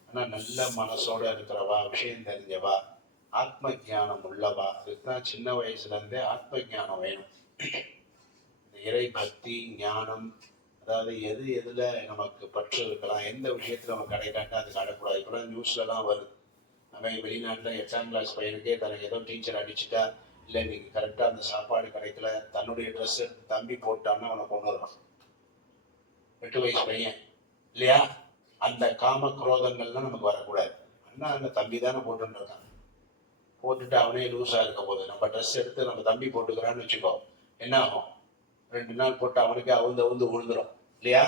ஆனால் நல்ல மனசோட இருக்கிறவா, விஷயம் தெரிஞ்சவா, ஆத்ம ஜானம் உள்ளவா, அதுதான் சின்ன வயசுலேருந்தே ஆத்ம ஜானம் வேணும். இறை பக்தி ஞானம், அதாவது எது எதில் நமக்கு பற்று இருக்கலாம், எந்த விஷயத்தில் நம்ம கிடைக்காட்டா அது கடக்கூடாது. இப்போலாம் நியூஸ்லலாம் வருது, நம்ம வெளிநாட்டில் 8ஆம் கிளாஸ் பையனுக்கே ஏதோ டீச்சர் அடிச்சுட்டா, இல்லை இன்னைக்கு கரெக்டாக அந்த சாப்பாடு கிடைக்கல, தன்னுடைய ட்ரெஸ்ஸு தம்பி போட்டான்னா அவனை கொண்டு வருவான். 8 வயசு பையன் இல்லையா? அந்த காம குரோதங்கள்லாம் நமக்கு வரக்கூடாது. அண்ணா அந்த தம்பி தானே போட்டுன்னு இருக்கான், போட்டுட்டு அவனே லூஸாக இருக்க போது நம்ம ட்ரெஸ் எடுத்து நம்ம தம்பி போட்டுக்கிறான்னு வச்சுக்கோ, என்ன ஆகும்? 2 நாள் போட்டு அவனுக்கே அவுந்து விழுந்துடும் இல்லையா?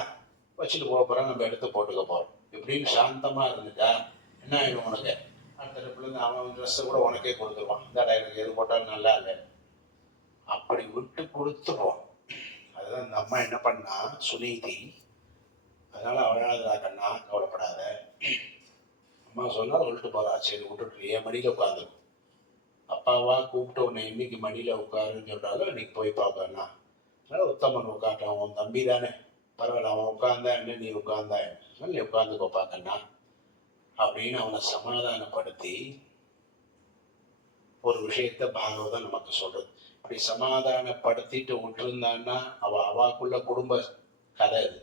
வச்சுட்டு போகிறோம், நம்ம எடுத்து போட்டுக்க போகிறோம். இப்படின்னு சாந்தமாக இருந்துட்டா என்ன ஆகிடும் உனக்கு? அடுத்த பிள்ளைங்க அவன் ட்ரெஸ்ஸை கூட உனக்கே கொடுத்துருவான், இந்தாடா எனக்கு எது போட்டாலும் நல்லா இல்லை. அப்படி விட்டு கொடுத்துருவோம். அதுதான் இந்த அம்மா என்ன பண்ணா, சுனீதி. அதனால அழாதடா கண்ணா, கவலைப்படாத. அம்மா சொன்னா சொல்லிட்டு போறா, சரி விட்டுட்டு என் மடியில உட்காந்து, அப்பாவா கூப்பிட்டு உன்னை இன்னைக்கு மடியில உட்காருன்னு சொல்றாலும் இன்னைக்கு போய் பார்க்கண்ணா. அதனால உத்தமன் உட்காட்டான், உன் தம்பி தானே, பரவாயில்ல, அவன் உட்கார்ந்தா என்ன நீ உட்கார்ந்தா என்ன, நீ உட்காந்துக்கோ பார்க்கண்ணா அப்படின்னு அவனை சமாதானப்படுத்தி ஒரு விஷயத்த பாகவதம் நமக்கு சொல்றது. அப்படி சமாதானப்படுத்திட்டு விட்டுருந்தான்னா அவாக்குள்ள குடும்ப கதை இது.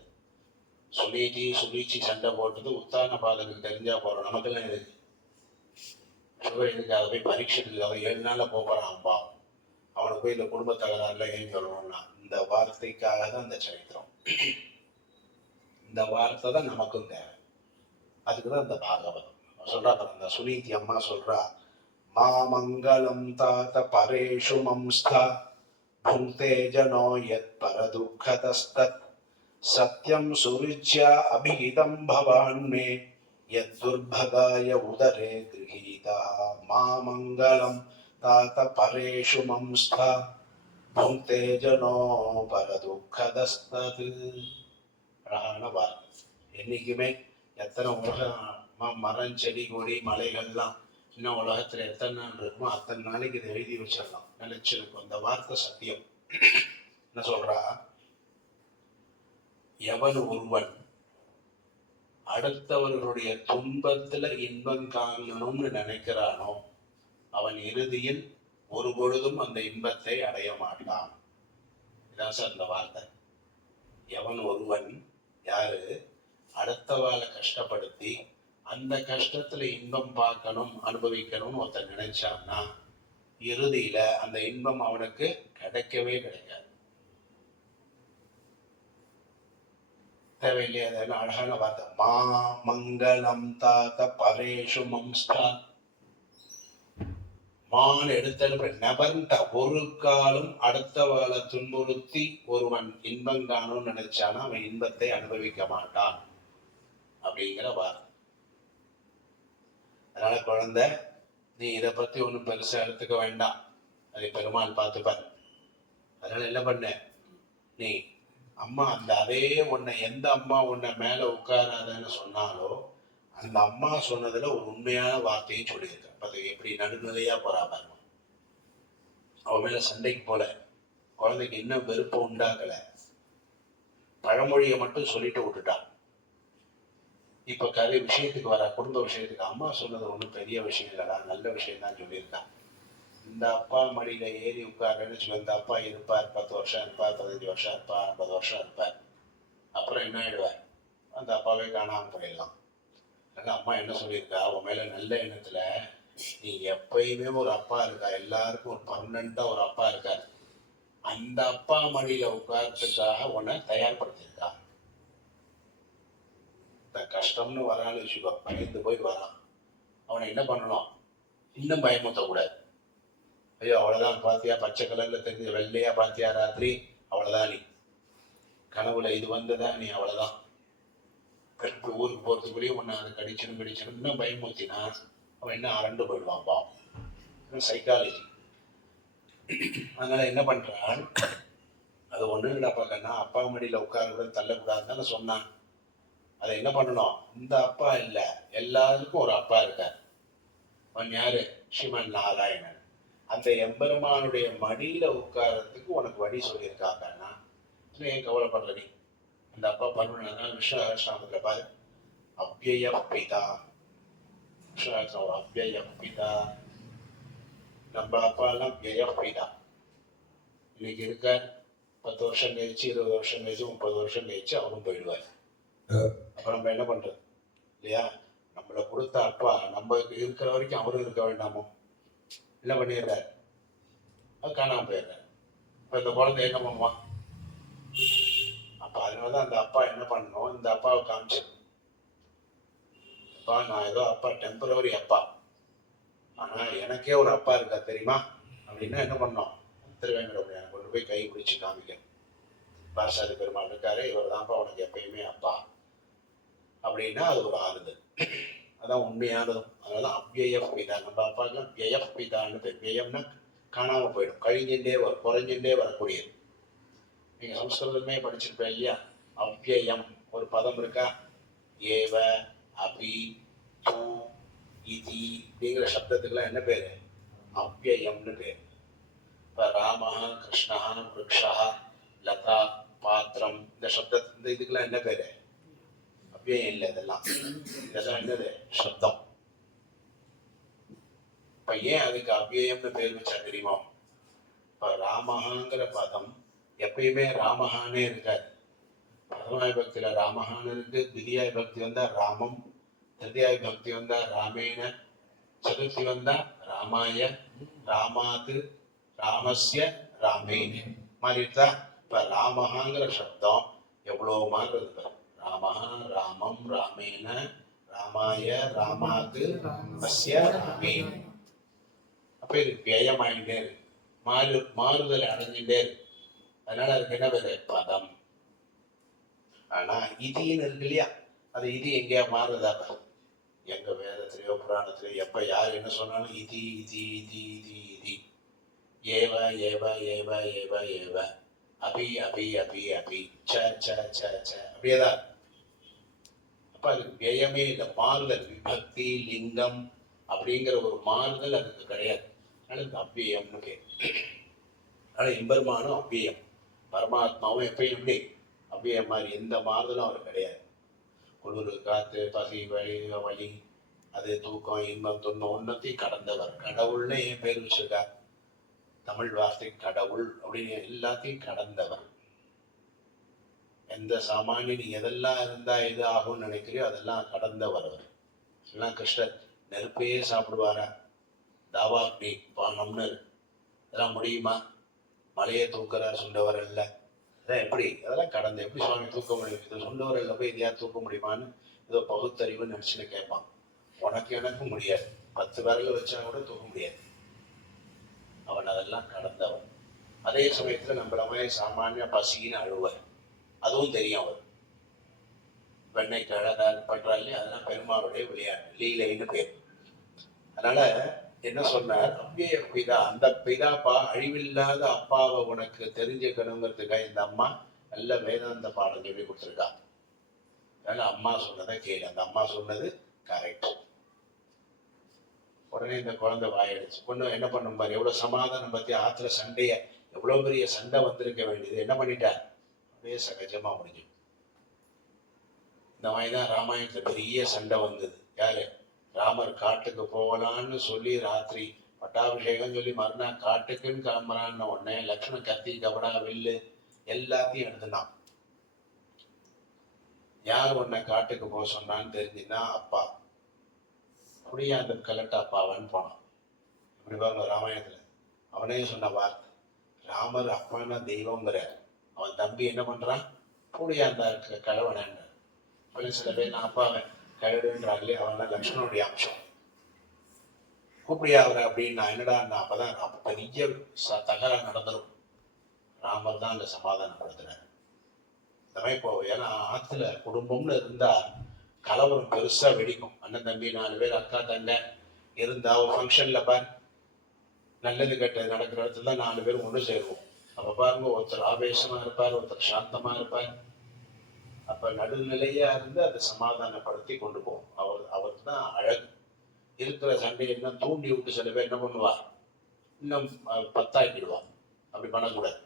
சுழீச்சி சண்டை போட்டது உத்தான பாதனுக்கு தெரிஞ்சா போறோம், நமக்கெல்லாம் எதுக்கு எதுக்கு அதை போய் பரீட்சைக்கு அவன் 7 நாள்ல போறான் அப்பா, அவனுக்கு போய் இந்த குடும்ப தகராறுல ஏன் சொல்லணும்னா இந்த வார்த்தைக்காக தான் இந்த சரித்திரம். இந்த வார்த்தை தான் நமக்கும் தேவை. அதுக்குதான் இந்த பாகவதம் சொல்றா. இந்த சுனீதி அம்மா சொல்றா, மாமங்கலம் தாத்த பரேஷு மம்ஸ்தா புங்கே ஜனோ யத் பரதுக்கதஸ்தத் சத்யம் சுருச்யா அபிஹிதம் பவான் மே யத்துர்பகாய உதரே கிரஹீதா. மாமங்கலம் தாத்த பரேஷு மம்ஸ்தா புங்கே ஜனோ பரதுக்கதஸ்தத். அழகான வார்த்தை. என்னைக்குமே எத்தனை உலகம் மரம் செடி கொடி மலைகள்லாம் இன்னும் உலகத்துல எத்தனை நாள் இருக்குமோ அத்தனை நாளைக்கு இதை எழுதி வச்சிடலாம், நினைச்சிருக்கும். இந்த வார்த்தை சத்தியம். என்ன சொல்றா, எவன் ஒருவன் அடுத்தவர்களுடைய துன்பத்துல இன்பம் காணணும்னு நினைக்கிறானோ அவன் இறுதியில் ஒரு பொழுதும் அந்த இன்பத்தை அடைய மாட்டான். இதான் சார் இந்த வார்த்தை. எவன் ஒருவன், யாரு அடுத்தவாளை கஷ்டப்படுத்தி அந்த கஷ்டத்துல இன்பம் பார்க்கணும் அனுபவிக்கணும்னு ஒருத்தர் நினைச்சான்னா இறுதியில அந்த இன்பம் அவனுக்கு கிடைக்கவே கிடைக்காது. தேவையில்லையா? அதெல்லாம் அழகான வார்த்தை. மா மங்களம் தாத்த பரேஷு மம்ஸ்தா. மான் எடுத்த நபர்ன்ட்ட ஒரு காலம் அடுத்தவாளை துன்புறுத்தி ஒருவன் இன்பம் காணும்னு நினைச்சானா அவன் இன்பத்தை அனுபவிக்க மாட்டான் அப்படிங்கிற வார்த்தை. அதனால குழந்தை, நீ இதை பத்தி ஒன்றும் பெருசா எடுத்துக்க வேண்டாம், அதை பெருமாள் பார்த்துப்பார். அதனால என்ன பண்ண, நீ அம்மா அந்த அதே உன்னை எந்த அம்மா உன்னை மேல உட்காராதன்னு சொன்னாலோ அந்த அம்மா சொன்னதுல ஒரு உண்மையான வார்த்தையும் சொல்லியிருக்க. அது எப்படி நடுநிலையா போறா பாருங்க. அவன் மேல சண்டைக்கு போல, குழந்தைக்கு இன்னும் வெறுப்பை உண்டாக்கல, பழமொழியை மட்டும் சொல்லிட்டு விட்டுட்டான். இப்ப கதை விஷயத்துக்கு வர, குடும்ப விஷயத்துக்கு. அம்மா சொன்னது ஒன்றும் பெரிய விஷயம் இல்லடா, நல்ல விஷயம் தான் சொல்லியிருக்கான். இந்த அப்பா மடியில ஏறி உட்காருன்னு வச்சுக்கோ, இந்த அப்பா இருப்பார் 10 வருஷம் இருப்பார், 15 வருஷம் இருப்பார், 50 வருஷம் இருப்பார். அப்புறம் என்ன ஆயிடுவார், அந்த அப்பாவே காணாம போயிடலாம். அதனால அம்மா என்ன சொல்லியிருக்கா, அவன் மேல நல்ல எண்ணத்துல நீ எப்பயுமே ஒரு அப்பா இருக்கா, எல்லாருக்கும் ஒரு பர்மனண்டா ஒரு அப்பா இருக்காரு, அந்த அப்பா மடியில உட்கார்றதுக்காக உன்னை தயார்படுத்தியிருக்கா. கஷ்டம்னு வரான்னு வச்சுக்கோ, பயந்து போய் வரான், அவனை என்ன பண்ணணும், இன்னும் பயமுத்தக்கூடாது. ஐயோ அவ்வளவுதான் பாத்தியா, பச்சை கலர்ல தெரிஞ்ச வெள்ளையா பாத்தியா ராத்திரி, அவ்வளவுதான் நீ கனவுல இது வந்ததா, நீ அவ்வளவுதான். ஊருக்கு போறதுக்குள்ளேயே உன்னை அதை கடிச்சணும் இன்னும் பயமுத்தினா அவன் என்ன அரண்டு போயிடுவான் பாவம். சைக்காலஜி. அதனால என்ன பண்றான், அது ஒண்ணு இல்லப்பா கண்ணா, அப்பா மடியில உட்கார கூட தள்ளக்கூடாதுன்னு தானே சொன்னான். அதை என்ன பண்ணணும், இந்த அப்பா இல்லை, எல்லாருக்கும் ஒரு அப்பா இருக்கார். அவன் யாரு? ஸ்ரீமன் நாராயணன். அந்த எம்பெருமானுடைய மடியில உட்காரத்துக்கு உனக்கு வழி சொல்லியிருக்காங்கன்னா ஏன் கவலைப்படுற நீ? அந்த அப்பா பண்ணுனா விஸ்வநாமத்துல பாரு, அவ்யய பிதா. விஸ்வநாம அவ்யய பிதா. நம்ம அப்பா எல்லாம் விய பிதா. இன்னைக்கு இருக்க 10 வருஷம் கழிச்சு, 20 வருஷம் கழிச்சு, 30 வருஷம் கழிச்சு அவரும் போயிடுவார். அப்ப நம்ம என்ன பண்றது இல்லையா? நம்மளை கொடுத்த அப்பா நம்ம இருக்கிற வரைக்கும் அவரும் இருக்க வேண்டாமோ? என்ன பண்ணிடுறாரு, அது காணாம போயிடுறாரு. இப்ப இந்த குழந்தை என்ன பண்ணுவான்? அப்ப அதனாலதான் அந்த அப்பா என்ன பண்ணணும், இந்த அப்பாவை காமிச்சிடும். அப்பா நான் ஏதோ அப்பா டெம்பரவரி அப்பா, ஆனா எனக்கே ஒரு அப்பா இருக்கா தெரியுமா அப்படின்னா என்ன பண்ணோம், திருவேங்கட கொண்டு போய் கை பிடிச்சு காமிக்க. பாரசாதி பெருமாள் இருக்காரு, இவர் தான்ப்பா உனக்கு எப்பயுமே அப்பா அப்படின்னா அது ஒரு ஆறுதல். அதான் உண்மையானதும். அதனால அவ்யய பிதா. நம்ம அப்பாக்கெல்லாம் விய பிதான்னு பேர். வியம்னா காணாம போயிடும், கழிஞ்சுட்டே வரும், குறைஞ்சுட்டே வரக்கூடியது. நீங்க சம்ஸ்கிருதமே படிச்சிருப்பேன் இல்லையா? அவ்யயம் ஒரு பதம் இருக்கா? ஏவ, அபி, தூ, இதி அப்படிங்கிற சப்தத்துக்குலாம் என்ன பேரு? அவ்யயம்னு பேர். இப்ப ராம, கிருஷ்ணா, விருக்ஷா, லதா, பாத்திரம், இந்த சப்த இதுக்கெல்லாம் என்ன பேரு? அவ்யயம் இல்லை. இதெல்லாம் என்னது? சப்தம். இப்ப ஏன் அதுக்கு அவ்யயம்னு பேர் வச்சா தெரியுமா? இப்ப ராமஹாங்கிற பதம் எப்பயுமே ராமஹானே இருக்காது. பிரதமாய பக்தியில ராமஹான்னு இருக்கு, திதியாய பக்தி வந்தா ராமம், திருதியாய பக்தி வந்தா ராமேன, சதுர்த்தி வந்தா ராமாய, ராமாது, ராமஸ்ய, ராமேன மாறிட்டா. இப்ப ராமஹாங்கிற சப்தம் எவ்வளவு மாறுது இருக்கு. ராமஹா, ராமம், ராமேன, ராமாய, ராமாது, அஸ்ய, ராமேன. அப்ப இது வியயமாயிட்டே இருக்கு, மாறுதல் அடைஞ்சுட்டே இருக்கு. அதனால அதுக்கு என்ன பேரு? பதம். ஆனா இதின்னு இருக்கு இல்லையா? அது இது எங்கேயா மாறுதா? எங்க வேதத்திலேயோ புராணத்திலேயோ எப்ப யார் என்ன சொன்னாலும் இதி இதி இதி இதி இதி. ஏவ ஏவ ஏவ ஏவ ஏவ, அபி அபி அபி அபி, ச ச ச ச, அப்படியேதான். அப்ப அதுக்கு வியமே இல்லை, மாறுதல். விபக்தி, லிங்கம் அப்படிங்கிற ஒரு மாறுதல் அதுக்கு கிடையாது. அதனால இந்த அவ்வியம்னு பேர். அதனால எம்பெருமானும் அவ்வியம், பரமாத்மாவும் எப்பயும் எப்படி அவ்வியம் மாதிரி எந்த மாறுதலும் அவர் கிடையாது. குளிர், காத்து, பசி, வலி, அது தூக்கம், இன்பம், துன்பம் ஒன்னத்தையும் கடந்தவர். கடவுள்னு ஏன் பேர் வச்சிருக்கார்? தமிழ் வார்த்தை கடவுள் அப்படின்னு எல்லாத்தையும் கடந்தவர். எந்த சாமானிய நீ எதெல்லாம் இருந்தா எது ஆகும்னு நினைக்கிறியோ அதெல்லாம் கடந்தவர் அவர். எல்லாம் கிருஷ்ணர் நெருப்பையே சாப்பிடுவாரா? தாவாக்னி பானம்னு இதெல்லாம் முடியுமா? மலையை தூக்குறார் சுண்டவர் அல்ல. அதான் எப்படி அதெல்லாம் கடந்து எப்படி சுவாமி தூக்க முடியும்? இது சுண்டவர் அல்ல போய் இதையா தூக்க முடியுமான்னு ஏதோ பகுத்தறிவுன்னு நினைச்சுன்னு கேட்பான். உனக்கு எனக்கும் முடியாது, 10 விரல வச்சா கூட தூக்க முடியாது. அவன் அதெல்லாம் கடந்தவன். அதே சமயத்துல நம்மள மாதிரி சாமானிய பசின்னு அழுவார், அதுவும் தெரியும் அவர். வெண்ணை கழகால் பண்றா இல்லையா? அதெல்லாம் பெருமாளுடைய விளையாட்டு, லீலைன்னு பேர். அதனால என்ன சொன்னார்? அவ்விய பிதா. அந்த பிதாப்பா அழிவில்லாத அப்பாவை உனக்கு தெரிஞ்சுக்கணுங்கிறதுக்காக இந்த அம்மா நல்ல வேதாந்த பாடம் சொல்லி கொடுத்துருக்கா. அதனால அம்மா சொன்னதை கேளு. அந்த அம்மா சொன்னது கரெக்ட். உடனே இந்த குழந்தை வாயடிச்சு. பொண்ணு என்ன பண்ணும் பாரு, எவ்வளவு சமாதானம் பத்தி. ஆத்துல சண்டைய எவ்வளவு பெரிய சண்டை வந்திருக்க வேண்டியது என்ன பண்ணிட்டார்? அப்படியே சகஜமா முடிஞ்சு. இந்த மாதிரிதான் ராமாயணத்துல பெரிய சண்டை வந்தது. யாரு? ராமர் காட்டுக்கு போகலான்னு சொல்லி ராத்திரி பட்டாபிஷேகம் சொல்லி மறுநாள் காட்டுக்குன்னு கிளம்புறான்னு உடனே லக்ஷ்மணன் கத்தி, கபடா, வில்லு எல்லாத்தையும் எடுத்துனான். யார் உன்னை காட்டுக்கு போக சொன்னான்னு தெரிஞ்சுன்னா அப்பா. அப்படியே அந்த கலட்ட அப்பாவான்னு போனான். இப்படி பாருங்க ராமாயணத்துல அவனே சொன்ன வார்த்தை. ராமர் அப்பானா தெய்வங்கிற அவன் தம்பி என்ன பண்றான்? கூடிய அந்த கழவன. சில பேர் நான் அப்பாவை கழுடுன்றாங்களே, அவன் லக்ஷ்மணனுடைய அம்சம். கூப்பிடியா அவரை அப்படின்னு நான் என்னடா, அப்பதான் பெரிய தகராறு நடந்துடும். ராமர் தான் அங்க சமாதானப்படுத்துறாரு. இப்போ ஏன்னா ஆத்துல குடும்பம்னு இருந்தா கலவரம் பெருசா வெடிக்கும். அண்ணன் தம்பி 4 பேர், அக்கா தங்கை இருந்தா ஒரு ஃபங்க்ஷன்ல பாரு, நல்லது கெட்டது நடக்கிற இடத்துல தான் 4 பேரும் ஒன்று சேருவோம். அப்ப பாருங்க, ஒருத்தர் ஆவேசமா இருப்பார், ஒருத்தர் சாந்தமா இருப்பார். அப்ப நடுநிலையா இருந்து அதை சமாதானப்படுத்தி கொண்டு போகும். அவருக்கு தான் அழகு. இருக்கிற சண்டையை இன்னும் தூண்டி விட்டு சில பேர் என்ன பண்ணுவா, இன்னும் 10 அப்படி பண்ணக்கூடாது.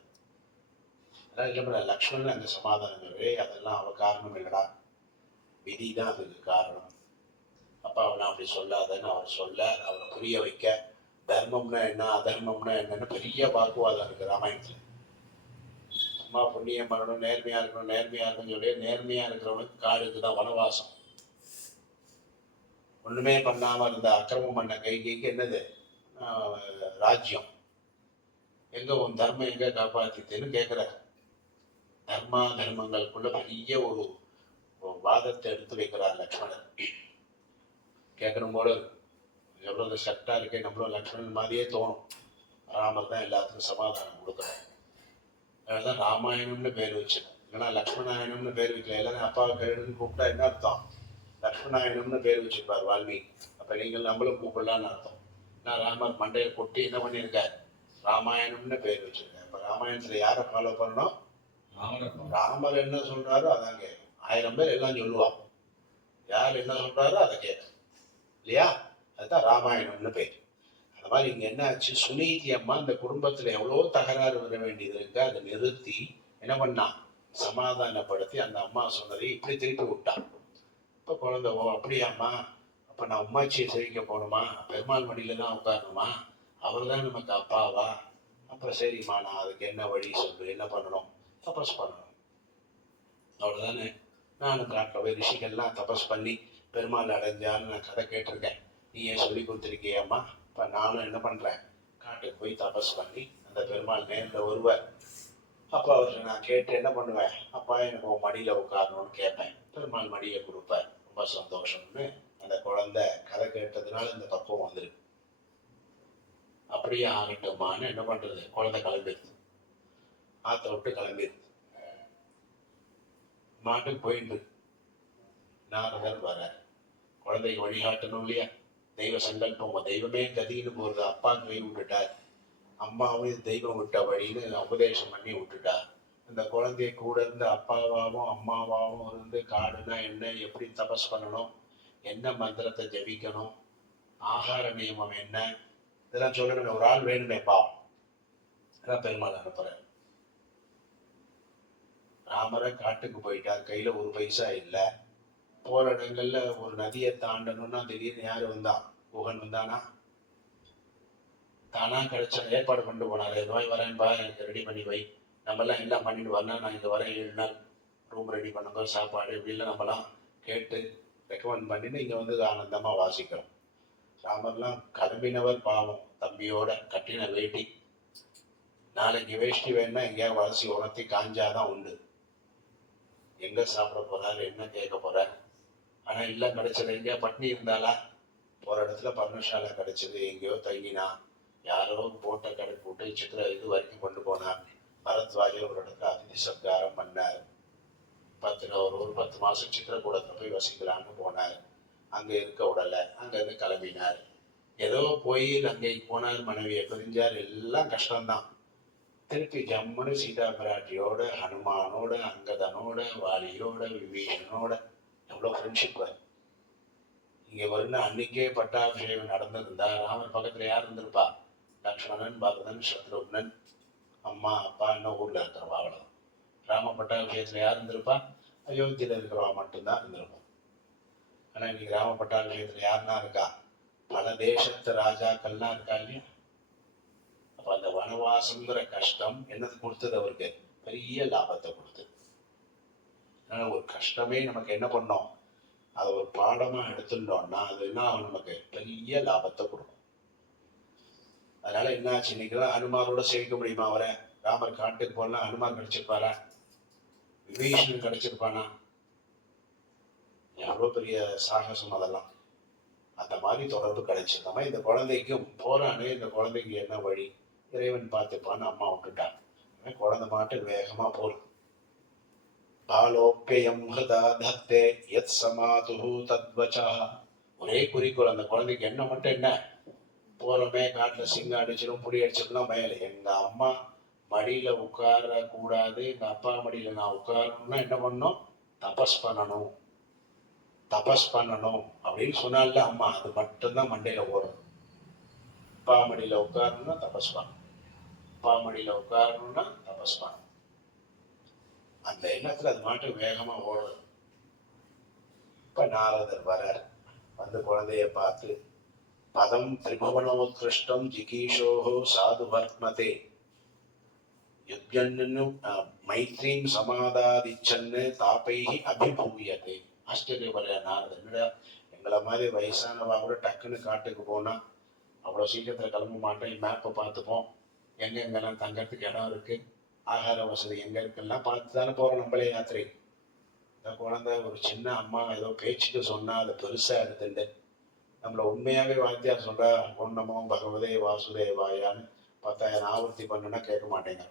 அதான் இல்லை, லக்ஷ்மணன் அந்த சமாதானமே அதெல்லாம் அவ காரணம் இல்லடா, விதி தான் அதுக்கு காரணம். அப்ப அவனை அப்படி சொல்லாதன்னு அவர் சொல்ல, அவரை புரிய வைக்க, தர்மம்னா என்ன அதர்மம்னா என்னன்னு பெரிய வாக்குவாதம் இருக்கு ராமாயணத்துல. சும்மா புண்ணியம் பண்ணணும், நேர்மையா இருக்கணும், நேர்மையா இருக்கணும்னு சொல்லி நேர்மையா இருக்கிறவனுக்கு காடுக்கு தான் வனவாசம். ஒண்ணுமே பண்ணாம இருந்த அக்கிரமம் பண்ண கைகைக்கு என்னது ராஜ்யம். எங்க உன் தர்மம் எங்க காப்பாத்திட்டுன்னு கேட்கிற. தர்மா தர்மங்களுக்குள்ள பெரிய ஒரு வாதத்தை எடுத்து வைக்கிறார் லக்ஷ்மணன். கேட்கணும் போல எவ்வளவு சட்டா இருக்கே, நம்மளும் லக்ஷ்மணன் மாதிரியே தோணும். ராமர் தான் எல்லாத்துக்கும் சமாதானம் கொடுக்குறார். அதனால ராமாயணம்னு பேர் வச்சு, இல்லைன்னா லக்ஷ்மணாயணம்னு பேர் வைக்கல. எல்லாரும் அப்பாவுக்கு எழுதுன்னு கூப்பிட்டா என்ன அர்த்தம்? லக்ஷ்மணாயணம்னு பேர் வச்சிருப்பார் வால்மீகி. அப்ப நீங்கள் நம்மளும் கூப்பிடலான்னு அர்த்தம். நான் ராமர் மண்டையை கொட்டி என்ன பண்ணியிருக்கார், ராமாயணம்னு பேர் வச்சிருக்காரு. இப்ப ராமாயணத்துல யாரை ஃபாலோ பண்ணணும்? ராமர் என்ன சொல்றாரோ அதான் கேட்கும். 1000 பேர் எல்லாம் சொல்லுவான், யார் என்ன சொல்றாரோ அதை கேட்கும் இல்லையா? அதுதான் ராமாயணம்னு பேர். அந்த மாதிரி இங்க என்ன ஆச்சு, சுனீதி அம்மா இந்த குடும்பத்துல எவ்வளோ தகராறு வர வேண்டியது இருக்கு, அதை நிறுத்தி என்ன பண்ணா, சமாதானப்படுத்தி அந்த அம்மா சொன்னதை இப்படி திருப்பி விட்டான். இப்ப குழந்தை, ஓ அப்படியாம்மா, அப்ப நான் உம்மாச்சியை சேவிக்க போகணுமா, பெருமாள் மடியில தான் உட்காரணுமா, அவர் தான் நமக்கு அப்பாவா? அப்ப சரிம்மா, நான் அதுக்கு என்ன வழி சொல்லு, என்ன பண்ணணும்? தபஸ் பண்ணணும், அவ்வளவுதானே. நானும் காட்டில் போய் ரிஷிகள்லாம் தபஸ் பண்ணி பெருமாள் அடைஞ்சான்னு நான் கதை கேட்டிருக்கேன். நீ ஏன் சொல்லி கொடுத்துருக்கியம்மா? இப்போ நானும் என்ன பண்ணுறேன், காட்டுக்கு போய் தபஸ் பண்ணி அந்த பெருமாள் நேரில் வருவார். அப்போ அவர்கிட்ட நான் கேட்டு என்ன பண்ணுவேன், அப்பா எனக்கு உன் மடியில் உட்காரணும்னு கேட்பேன். பெருமாள் மடியை கொடுப்பார். ரொம்ப சந்தோஷம்னு அந்த குழந்தை கதை கேட்டதுனால இந்த பக்குவம் வந்துருக்கு. அப்படியே ஆகட்டுமான்னு என்ன பண்ணுறது, குழந்தை கிளம்பிடுது, ஆற்ற விட்டு கிளம்பிடுது, மாட்டுக்கு போயிட்டு நாரதர் வர குழந்தைக்கு வழிகாட்டணும் இல்லையா? தெய்வ சங்கல்பம், தெய்வமே கதின்னு போறது. அப்பா கை விட்டுட்டார், அம்மாவும் தெய்வம் விட்ட வழின்னு உபதேசம் பண்ணி விட்டுட்டார். இந்த குழந்தைய கூட இருந்து அப்பாவாகவும் அம்மாவாகவும் இருந்து காடுனா என்ன, எப்படி தபஸ் பண்ணணும், என்ன மந்திரத்தை ஜபிக்கணும், ஆகார நியமம் என்ன, இதெல்லாம் சொல்லணும். ஒரு ஆள் வேணுமே பாவம். அதான் பெருமாள் அனுப்புறார். ராமரை காட்டுக்கு போயிட்டார், கையில ஒரு பைசா இல்லை. போற இடங்கள்ல ஒரு நதியை தாண்டணும்னா திடீர்னு யாரு வந்தா, குகன் வந்தானா? தானா கிடைச்ச ஏற்பாடு பண்ணிட்டு போனாரு. இந்த மாதிரி வரேன்பா, எனக்கு ரெடி பண்ணி வை, நம்மெல்லாம் எல்லாம் பண்ணிட்டு வரனா, நான் இங்க வரேன், 7 நாள் ரூம் ரெடி பண்ணுங்க, சாப்பாடு இப்படிலாம் நம்மலாம் கேட்டு ரெக்கமெண்ட் பண்ணிட்டு இங்க வந்து ஆனந்தமா வாசிக்கிறோம். ராமர்லாம் கிளம்பினவர் பாவம், தம்பியோட கட்டின வேட்டி. நாளைக்கு வேஷ்டி வேணும்னா எங்கேயாவது வளசி உணர்த்தி காஞ்சாதான் உண்டு. எங்க சாப்பிட போறாரு, என்ன கேட்க போறாரு? ஆனா எல்லாம் கிடைச்சது. எங்கேயா பட்னி இருந்தாலா? போற இடத்துல பர்ணசாலை கிடைச்சது, எங்கேயோ தங்கினா, யாரோ போட்ட கடை போட்டு சித்திர இது வரைக்கும் கொண்டு போனார். பரத்வாஜர் ஒரு இடத்துல அதிதி சத்காரம் பண்ணார். ஒரு 10 மாசம் சித்திரக்கூடத்துல போய் வசிக்கலான்னு போனார். அங்க இருக்க உடலை, அங்க இருந்து கிளம்பினார். ஏதோ போய் அங்கே போனார், மனைவியை பிரிஞ்சார், எல்லாம் கஷ்டம்தான். திருப்பி ஜம்முன்னு சீதா பிராட்டியோட, ஹனுமானோட, அங்கதனோட, வாலியோட, விபீஷனோட எவ்வளோ ஃப்ரெண்ட்ஷிப். இங்கே வரும்னா அன்னைக்கே பட்டாபிஷேகம் நடந்திருந்தா ராமர் பக்கத்தில் யார் இருந்திருப்பா? லக்ஷ்மணன், பரதன், சத்ருக்னன், அம்மா அப்பா இன்னும் ஊரில் இருக்கிறவா, அவ்வளோ. ராம பட்டாபிஷேகத்தில் யார் இருந்திருப்பா? அயோத்தியில் இருக்கிறவா மட்டும்தான் இருந்திருப்போம். ஆனால் இன்னைக்கு ராம பட்டாபிஷேகத்தில் யாருன்னா இருக்கா? பல தேசத்து ராஜாக்கள்லாம் இருக்கா இல்லையா? அப்போ அந்த வனவாசங்கிற கஷ்டம் என்னது கொடுத்தது? அவருக்கு பெரிய லாபத்தை கொடுத்தது. அதனால் ஒரு கஷ்டமே நமக்கு என்ன பண்ணோம், அதை ஒரு பாடமா எடுத்துட்டோம்னா அது என்ன ஆகும், நமக்கு பெரிய லாபத்தை கொடுக்கும். அதனால என்னாச்சு, இன்னைக்குலாம் ஹனுமாரோட சேவிக்க முடியுமா அவரை? ராமர் காட்டுக்கு போனா ஹனுமார் கிடைச்சிருப்பாரா? விபீஷணன் கிடைச்சிருப்பானா? எவ்வளவு பெரிய சாகசம் அதெல்லாம். அந்த மாதிரி தொடர்பு கிடைச்சிருக்காம இந்த குழந்தைக்கும் போறானே, இந்த குழந்தைக்கு என்ன வழி, இறைவன் பார்த்துப்பான்னு அம்மா விட்டுட்டான். குழந்தை மாட்டு வேகமா போகுது. பாலோப்பியம் ஹதா தத்தே யத் சமாதுஹு தத்வசஹ. ஒரே குறிக்கோள், அந்த குழந்தைக்கு என்ன மட்டும் என்ன, போறமே காட்டில் சிங்கம் அடிச்சிடும் புடி அடிச்சிடும் மேலே. எங்கள் அம்மா மடியில் உட்காரக்கூடாது, எங்கள் அப்பா மடியில் நான் உட்காரணும்னா என்ன பண்ணணும்? தபஸ் பண்ணணும், தபஸ் பண்ணணும் அப்படின்னு சொன்னால அம்மா. அது மட்டும்தான் மண்டையில் ஓடும். அப்பா மடியில் உட்காரணும்னா தபஸ் பண்ணணும், அப்பா மடியில் உட்காரணும்னா தபஸ் பண்ணணும். அந்த எண்ணத்தில் அது மாட்டு வேகமாக ஓடும். இப்போ நாரதர் வரார், வந்து குழந்தைய பார்த்து பதம் திரிபுவனோத்கிருஷ்டம் ஜிகீஷோஹோ சாது வர்மதே யுக்யன்னு மைத்ரீம் சமாதாதிச்சன்னு தாப்பைஹி அபிபூயதே. ஆச்சரியப்படுற நாரதர், என்னடா எங்களை மாதிரி வயசானவா கூட டக்குன்னு காட்டுக்கு போனா அவ்வளோ சீக்கிரத்தில் கிளம்ப மாட்டோம், மேப்பை பார்த்துப்போம், எங்கெங்கெல்லாம் தங்கறதுக்கு இடம் இருக்கு, ஆகார வசதி எங்க இருக்குல்லாம் பார்த்து தானே போறோம் நம்மளே யாத்திரை. இந்த குழந்தை ஒரு சின்ன அம்மா ஏதோ பேச்சுக்கு சொன்னா அதை பெருசா எடுத்துட்டு நம்மளை உண்மையாவே வாத்தியார் சொல்றா ஓம் நமோ பகவதே வாசுதேவாயான்னு 10,000 ஆவர்த்தி பண்ணுனா கேட்க மாட்டேங்க.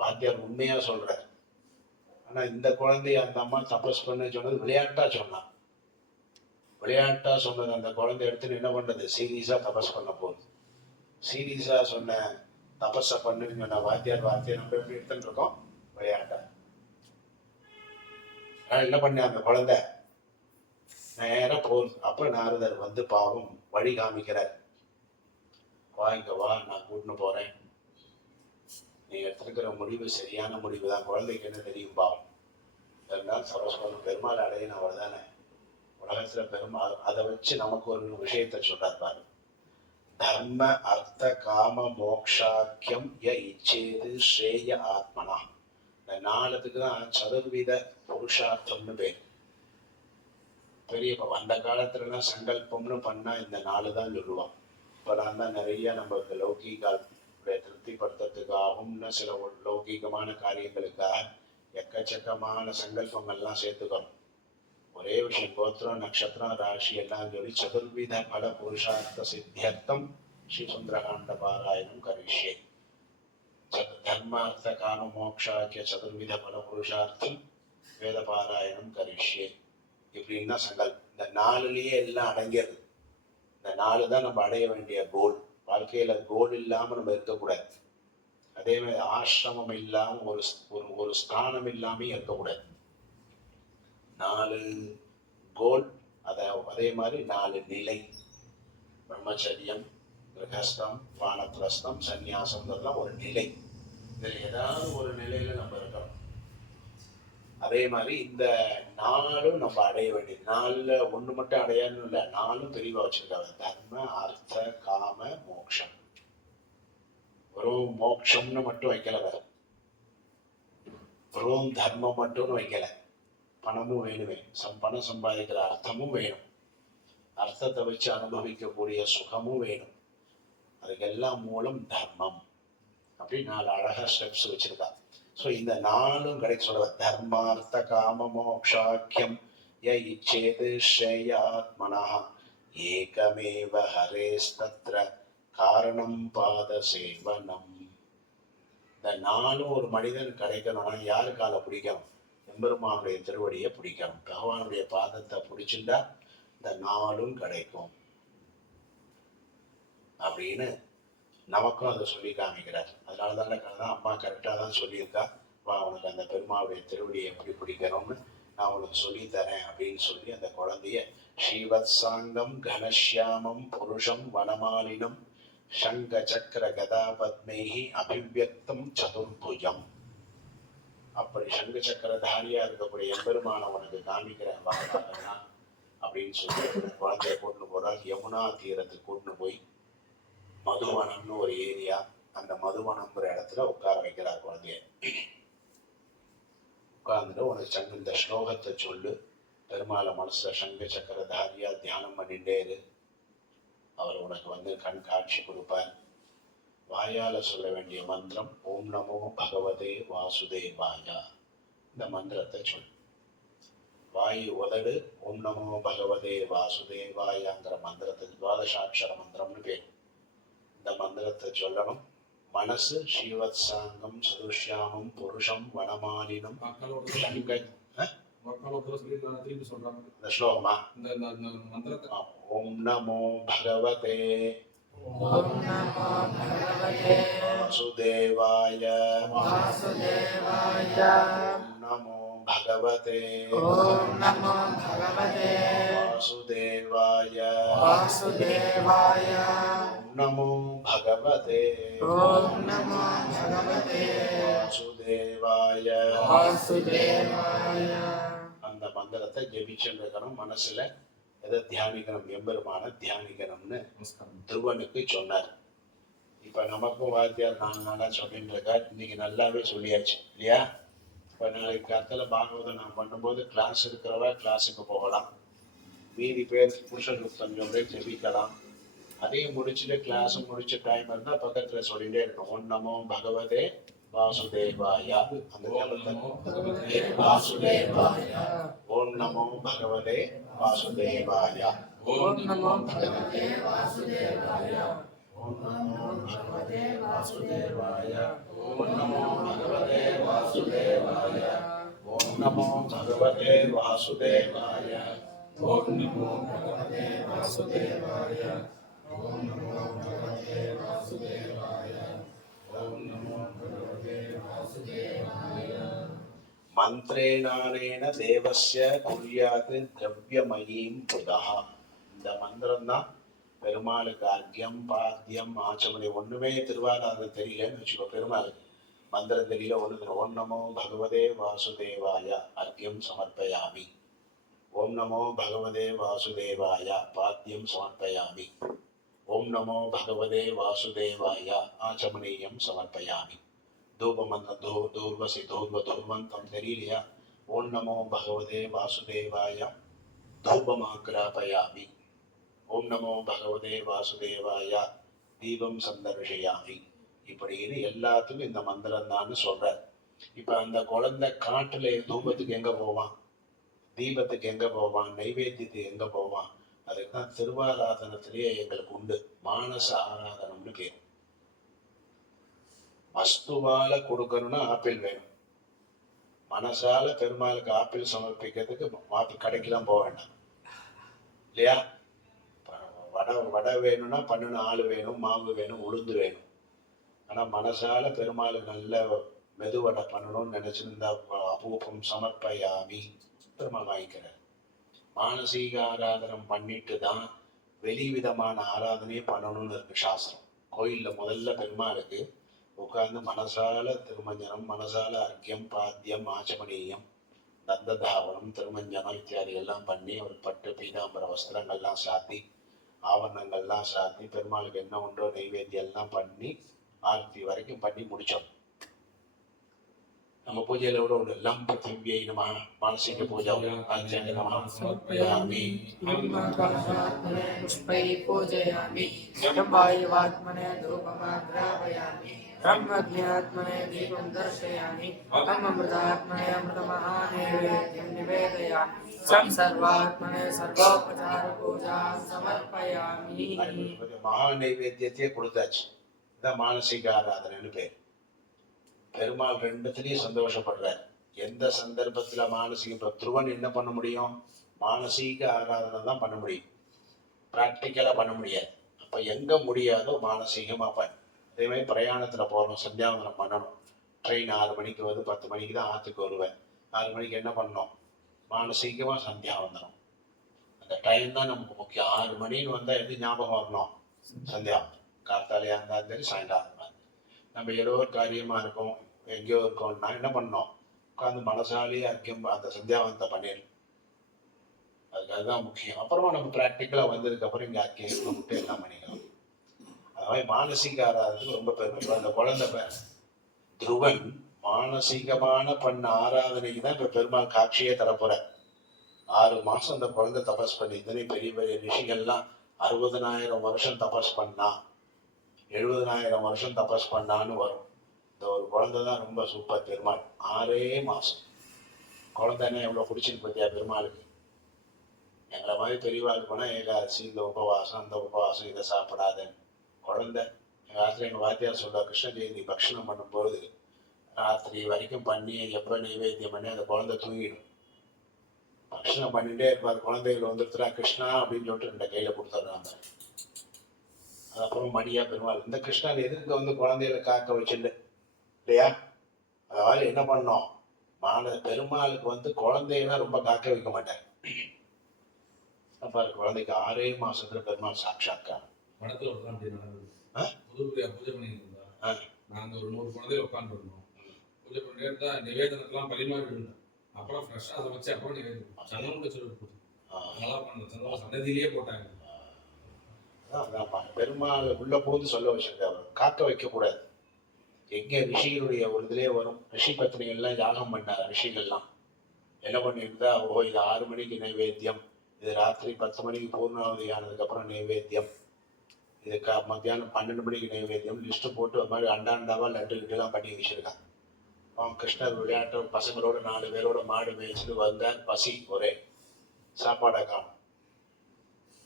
வாத்தியார் உண்மையா சொல்றாரு. ஆனா இந்த குழந்தைய அந்த அம்மா தபஸ் பண்ண சொன்னது விளையாட்டா சொன்னான். விளையாட்டா சொன்னது அந்த குழந்தை எடுத்துன்னு என்ன பண்றது? சீரியஸா தபஸ் பண்ண போகுது. சீரியஸா சொன்ன தபஸை பண்ணுன்னு சொன்ன வாத்தியார் வார்த்தையை நம்ம எப்படி எடுத்துட்டு இருக்கோம்? விளையாட்டா. என்ன பண்ண அந்த குழந்தை நேர போகுது. அப்ப நாரதர் வந்து பாவம் வழி காமிக்கிறார். வா இங்க வா, நான் கூட்டின்னு போறேன், நீ எடுத்திருக்கிற முடிவு சரியான முடிவு தான். குழந்தைக்கு என்ன தெரியும் பாவம், இருந்தாலும் சரஸ்வரம் பெருமாள் அடையின அவள் தானே உலகத்துல பெருமாள். அதை வச்சு நமக்கு ஒரு விஷயத்த சொல்றார் பாரு. தர்ம அர்த்த காம மோக்ஷாக்கியம் ய இச்சேது ஸ்ரேய ஆத்மனா. இந்த 4த்துக்கு தான் சதுர்வித புருஷார்த்தம்னு பேர். பெரிய அந்த காலத்துலலாம் சங்கல்பம்னு பண்ணா இந்த 4 தான் சொல்லுவான். இப்போலாம் தான் நிறைய நமக்கு லௌகீக திருப்திப்படுத்துறதுக்காகவும் சில லௌகீகமான காரியங்களுக்காக எக்கச்சக்கமான சங்கல்பங்கள்லாம் சேர்த்துக்கணும். ஒரே விஷயம், கோத்திரம் நட்சத்திரம் ராசி எல்லாம் சொல்லி சதுர்வித பல புருஷார்த்த சித்தியர்த்தம் ஸ்ரீ சுந்தரகாண்ட பாராயணம் கரிஷ்யே. தர்மார்த்த காம மோக்ஷாக்கிய சதுர்வித பல புருஷார்த்தம் வேத பாராயணம் கரிஷ்யே. இப்படின்னா சங்கல்பம். இந்த 4லயே எல்லாம் அடங்கியது. இந்த 4 தான் நம்ம அடைய வேண்டிய கோல். வாழ்க்கையில கோல் இல்லாம நம்ம இருக்கக்கூடாது. அதே மாதிரி ஆசிரமம் இல்லாம ஒரு ஸ்தானம் இல்லாம இருக்கக்கூடாது. 4 கோல். அதே மாதிரி 4 நிலை. பிரம்மச்சரியம், கிரகஸ்தம், வானப்பிரஸ்தம், சந்நியாசம்லாம் ஒரு நிலை. இதுல ஏதாவது ஒரு நிலையில நம்ம இருக்கணும். அதே மாதிரி இந்த 4 நம்ம அடைய வேண்டியது. 4ல 1 மட்டும் அடையாதுன்னு இல்லை, 4 பிரிவா வச்சிருக்காங்க. தர்ம அர்த்த காம மோக்ஷம். வெறும் மோக்ஷம்னு மட்டும் வைக்கல, வெறும் தர்மம் மட்டும்னு வைக்கல. பணமும் வேணுமே, பணம் சம்பாதிக்கிற அர்த்தமும் வேணும், அர்த்தத்தை வச்சு அனுபவிக்கக்கூடிய சுகமும் வேணும். அதுக்கெல்லாம் மூலம் தர்மம். அப்படி 4 அழகா ஸ்டெப்ஸ் வச்சிருக்கா. ஸோ இந்த 4 கிடைக்க சொல்ற தர்மார்த்த காம மோக்ஷாக்கியம் ய இச்சேது ஸ்ரேயாத்மனா ஏகமேவ ஹரேஸ்தத்ர காரணம் பாத சேவனம். இந்த 4 ஒரு மனிதன் கிடைக்கணும்னா யாரு காலை பிடிக்கணும்? எம்பெருமானுடைய திருவடியை பிடிக்கணும். பகவானுடைய பாதத்தை பிடிச்சுட்டா இந்த 4 கிடைக்கும் அப்படின்னு நமக்கும் அதை சொல்லி காமிக்கிறார். அதனால தானே அம்மா கரெக்டாக தான் சொல்லியிருக்கா, வா உனக்கு அந்த பெருமாளுடைய திருவடியை எப்படி பிடிக்கணும்னு நான் உனக்கு சொல்லித்தரேன் அப்படின்னு சொல்லி அந்த குழந்தைய ஸ்ரீவத்சாங்கம் கணஷ்யாமம் புருஷம் வனமாலினம் சங்க சக்கர கதா பத்மேஹி அபிவியக்தம் சதுர்புஜம். அப்படி சங்க சக்கரதாரியா இருக்கக்கூடிய எம்பெருமான உனக்கு காமிக்கிறேன் வாங்கலாம் அப்படின்னு சொல்லி குழந்தைய கூட்டின்னு போறார். யமுனா தீரத்துக்கு கூட்டின்னு போய் மதுவனம்னு ஒரு ஏரியா, அந்த மதுவனம்ங்கிற இடத்துல உட்கார வைக்கிறார் குழந்தைய. உட்கார்ந்துட்டு உனக்கு சங்க இந்த ஸ்லோகத்தை சொல்லு, பெருமாளை மனசுல சங்க சக்கரதாரியா தியானம் பண்ணிட்டே இரு, அவர் உனக்கு வந்து கண் காட்சி கொடுப்பார். வாயால சொல்ல வேண்டிய மந்திரம் ஓம் நமோ பகவதே வாசுதேவாயா. இந்த மந்திரத்தை சொல். வாயு உதடு ஓம் நமோ பகவதே வாசுதேவாயாங்கிற மந்திரத்துக்கு துவாதசாட்சர மந்திரம்னு பேர். இந்த மந்திரத்தை சொல்லணும். மனசு ஸ்ரீவத்சாங்கம் சதுஷ்யாமம் புருஷம் வனமாலினம் இந்த ஸ்லோகமா ஓம் நமோ பகவதே Om Namo Bhagavate Vasudevaya. Vasudevaya. Om Namo Bhagavate Om Namo Bhagavate Vasudevaya. Vasudevaya. Om Namo Bhagavate Om Namo Bhagavate Vasudevaya. Vasudevaya. அந்த மந்திரத்தை ஜெபிச்சுருக்கணும். மனசுல எதை தியானிக்கணும், எம்பெருமான தியானிக்கணும்னு துருவனுக்கு சொன்னார். இப்ப நமக்கும் வாத்தியார் 4 நாளா சொல்லிட்டு இருக்கார். இன்னைக்கு நல்லாவே சொல்லியாச்சு இல்லையா? இப்ப நாளைக்கு காலத்துல பாகவதம் நான் பண்ணும்போது கிளாஸ் இருக்கிறவா கிளாஸுக்கு போகலாம், மீதி பேர் புருஷன் சொல்லி ஜெபிக்கலாம். அதையும் முடிச்சுட்டு கிளாஸ் முடிச்ச டைம் இருந்தா பக்கத்துல சொல்லிட்டே இருக்கணும். ஓம் நமோ பகவதே வாசுதேவாயா. அந்த ஜபத்தை வாசுதேவாயா. ஓம் நமோ பகவதே வாசுதேவாயா. Om Namo Bhagavate Vasudevaya. ஓம் நமோ பகவதே வாசுதேவாயா. ஓம் நமோ பகவதே வாசுதேவாயா. ஓம் நமோ பகவதே வாசுதேவாயா. ஓம் நமோ பகவதே வாசுதேவாயா. ஓம் நமோ பகவதே வாசுதேவாயா. ஓம் நமோ பகவதே வாசுதேவாயா. மந்திரேனானேன தேவஸ்ய குர்யாத் திரவியமயீம் புதஹ. இந்த மந்திரம் தான் பெருமாளுக்கு அர்க்கியம் பாத்தியம் ஆச்சமணி. ஒண்ணுமே திருவாராதம் தெரியலன்னு வச்சுக்கோ, பெருமாளுக்கு மந்திரம் தெரியல, ஒண்ணு. ஓம் நமோ பகவதே வாசுதேவாய அர்க்கியம் சமர்ப்பயாமி. ஓம் நமோ பகவதே வாசுதேவாய பாத்தியம் சமர்ப்பயாமி. ஓம் நமோ பகவதே வாசுதேவாய ஆச்சமணீயம் சமர்ப்பயாமி. தூபமந்திரம் தூர்வசி தூர்வந்தம் தெரியலையா? ஓம் நமோ பகவதே வாசுதேவாய தூபமாக்ராபயாமி. ஓம் நமோ பகவதே வாசுதேவாய தீபம் சந்தர்ஷயாமி. இப்படின்னு எல்லாத்துக்கும் இந்த மந்திரம் தான் சொல்றார். இப்ப அந்த குழந்தை காட்டுல தூபத்துக்கு எங்க போவான், தீபத்துக்கு எங்க போவான், நைவேத்தியத்துக்கு எங்க போவான்? அதுக்குதான் திருவாராதனத்திலேயே எங்களுக்கு உண்டு மானச ஆராதனம்னு பேர். வஸ்துவால கொடுக்கணும்னா ஆப்பிள் வேணும். மனசால பெருமாளுக்கு ஆப்பிள் சமர்ப்பிக்கிறதுக்கு ஆப்பிள் கடைக்கெல்லாம் போக வேண்டாம் இல்லையா? வடை வேணும்னா பண்ணின ஆள் வேணும், மாவு வேணும், உளுந்து வேணும். ஆனா மனசால பெருமாளுக்கு நல்ல மெதுவடை பண்ணணும்னு நினைச்சிருந்தா அபூபம் சமர்ப்பயாமி பெருமாள் வாங்கிக்கிறார். மானசீக ஆராதனம் பண்ணிட்டு தான் வெளி விதமான ஆராதனையே பண்ணணும்னு இருக்கு சாஸ்திரம். கோயில்ல முதல்ல பெருமாளுக்கு உட்கார்ந்து மனசால திருமஞ்சனம், மனசால அர்க்கியம் பாத்தியம் ஆச்சமணீயம் தந்ததாவனம் திருமஞ்சனம் இத்தியாதி எல்லாம் பண்ணி ஒரு பட்டு பீதாம்பர வஸ்திரங்கள்லாம் சாத்தி ஆவரணங்கள்லாம் சாத்தி பெருமாளுக்கு என்ன ஒன்றோ நைவேத்தியம் எல்லாம் பண்ணி ஆரத்தி வரைக்கும் பண்ணி முடிச்சோம். நம்ம பூஜையில கூட ஒன்று லம் பிருத்திவியை நம மானசீக பூஜா சமர்ப்பயாமி. पुष्पैः पूजयामि वायुवात्मने धूपमाग्रापयामि ब्रह्मज्ञात्मने दीपं दर्शयामि ब्रह्ममृतात्मने अमृतमहानैवेद्यं निवेदयामि सर्वात्मने सर्वोपचारपूजां समर्पयामि. மகா நைவேத்தியத்தையே கொடுத்தாச்சு. இதான் மானசீக ஆராதனைன்னு பேர். பெருமாள் ரெண்டுத்திலையும் சந்தோஷப்படுறார். எந்த சந்தர்ப்பத்துல மானசீக துருவன் என்ன பண்ண முடியும்? மானசீக ஆராதனை தான் பண்ண முடியும், பிராக்டிக்கலா பண்ண முடியாது. அப்ப எங்க முடியாதோ மானசீகமா பண்ணு. அதே மாதிரி பிரயாணத்துல போறோம், சந்தியாவந்தனம் பண்ணணும். ட்ரெயின் 6 மணிக்கு வருது, 10 மணிக்கு தான் ஆத்துக்கு வருவேன். 6 மணிக்கு என்ன பண்ணணும்? மானசீகமா சந்தியாவந்தனம். அந்த டைம் தான் நமக்கு முக்கியம். 6 மணின்னு வந்தா எது ஞாபகம் வரணும்? சந்தியாவந்தனம். காத்தாலையா இருந்தாலும் சரி, சாயங்காலம். நம்ம ஏதோ ஒரு காரியமா இருக்கோம், எங்கேயோ இருக்கோம்னா என்ன பண்ணோம்? உட்காந்து மனசாலேயே அர்க்கியம் அந்த சந்தியாவந்தத்தை பண்ணிடணும். அதுதான் முக்கியம். அப்புறமா நம்ம பிராக்டிக்கலா வந்ததுக்கு அப்புறம் இங்க அர்க்கியம் விட்டு எல்லாம் பண்ணிக்கலாம். அதாவது மானசீக ஆராதனைக்கு ரொம்ப பெருமை. அந்த குழந்தை பேர் துருவன் மானசீகமான பண்ண ஆராதனைக்கு தான் இப்ப பெருமாள் காட்சியே தரப்போற. 6 மாசம் அந்த குழந்தை தபஸ் பண்ணி, இத்தனை பெரிய பெரிய ரிஷிகள்லாம் 60,000 வருஷம் தபஸ் பண்ணா, 70,000 வருஷம் தபஸ் பண்ணான்னு வரும். இந்த ஒரு குழந்தை தான் ரொம்ப சூப்பர். பெருமாள் 6 மாசம் குழந்தைன்னா எவ்வளவு பிடிச்சிருக்கு பத்தியா பெருமாளுக்கு. எங்களை மாதிரி பெரியவாள் போனா ஏகாதசி, இந்த உபவாசம், அந்த உபவாசம், இதை சாப்பிடாதேன்னு. குழந்தை எங்க ஆத்திர எங்க வாத்தியார் சொல்லுவா, கிருஷ்ண ஜெயந்தி பக்ஷணம் பண்ணும்போது ராத்திரி வரைக்கும் பண்ணி எப்ப நைவேத்தியம் பண்ணி அந்த குழந்தை தூங்கிடும். பக்ஷணம் பண்ணிட்டே இருப்பார். குழந்தைகள் வந்துருத்துறா கிருஷ்ணா அப்படின்னு சொல்லிட்டு 2 கையில கொடுத்துட்றாங்க. அதுக்கப்புறம் மடியா பெருமாள் இந்த கிருஷ்ணன் எதிர்க்க வந்து குழந்தைகளை காக்க வச்சுட்டு இல்லையா? அதாவது என்ன பண்ணோம், பெருமாளுக்கு வந்து குழந்தைன்னா ரொம்ப காக்க வைக்க மாட்டார். அப்ப குழந்தைக்கு 6 மாசத்துல பெருமாள் சாட்சாத்காரம். படத்துல ஒரு அப்படி நடந்தது. புதுப்பிரியா பூஜை பண்ணிட்டு இருந்தா, நாங்க ஒரு 100 குழந்தைகள் உட்காந்துருந்தோம். பூஜை பண்ணிட்டே இருந்தா நிவேதனத்தெல்லாம் பரிமாறி இருந்தேன். அப்புறம் ஃப்ரெஷ்ஷாக அதை வச்சு அப்புறம் நிவேதனம் சந்தனம் வச்சு நல்லா பண்ண சந்தனம் சன்னதியிலேயே போட்டாங்க. பெருமாள் உள்ள போது சொல்ல வச்சிருக்காரு, காக்க வைக்க கூடாது. எங்க ரிஷிகளுடைய ஒரு இதுலயே வரும், ரிஷி பத்தினிகள்லாம் யாகம் பண்ணார். ரிஷிகள்லாம் என்ன பண்ணியிருந்தா, இது 6 மணிக்கு நைவேத்தியம், இது ராத்திரி 10 மணிக்கு பூர்ணாவதி ஆனதுக்கு அப்புறம் நைவேத்தியம், இது மத்தியானம் 12 மணிக்கு நைவேத்தியம் லிஸ்ட்டு போட்டு ஒரு மாதிரி அண்டாண்டாவா லட்டு கிட்டெல்லாம் பண்ணி வச்சிருக்கான். அவன் கிருஷ்ணர் விளையாட்டு பசங்களோட 4 பேரோட மாடு மேய்ச்சிட்டு வந்தார். பசி ஒரே சாப்பாடை காணும்.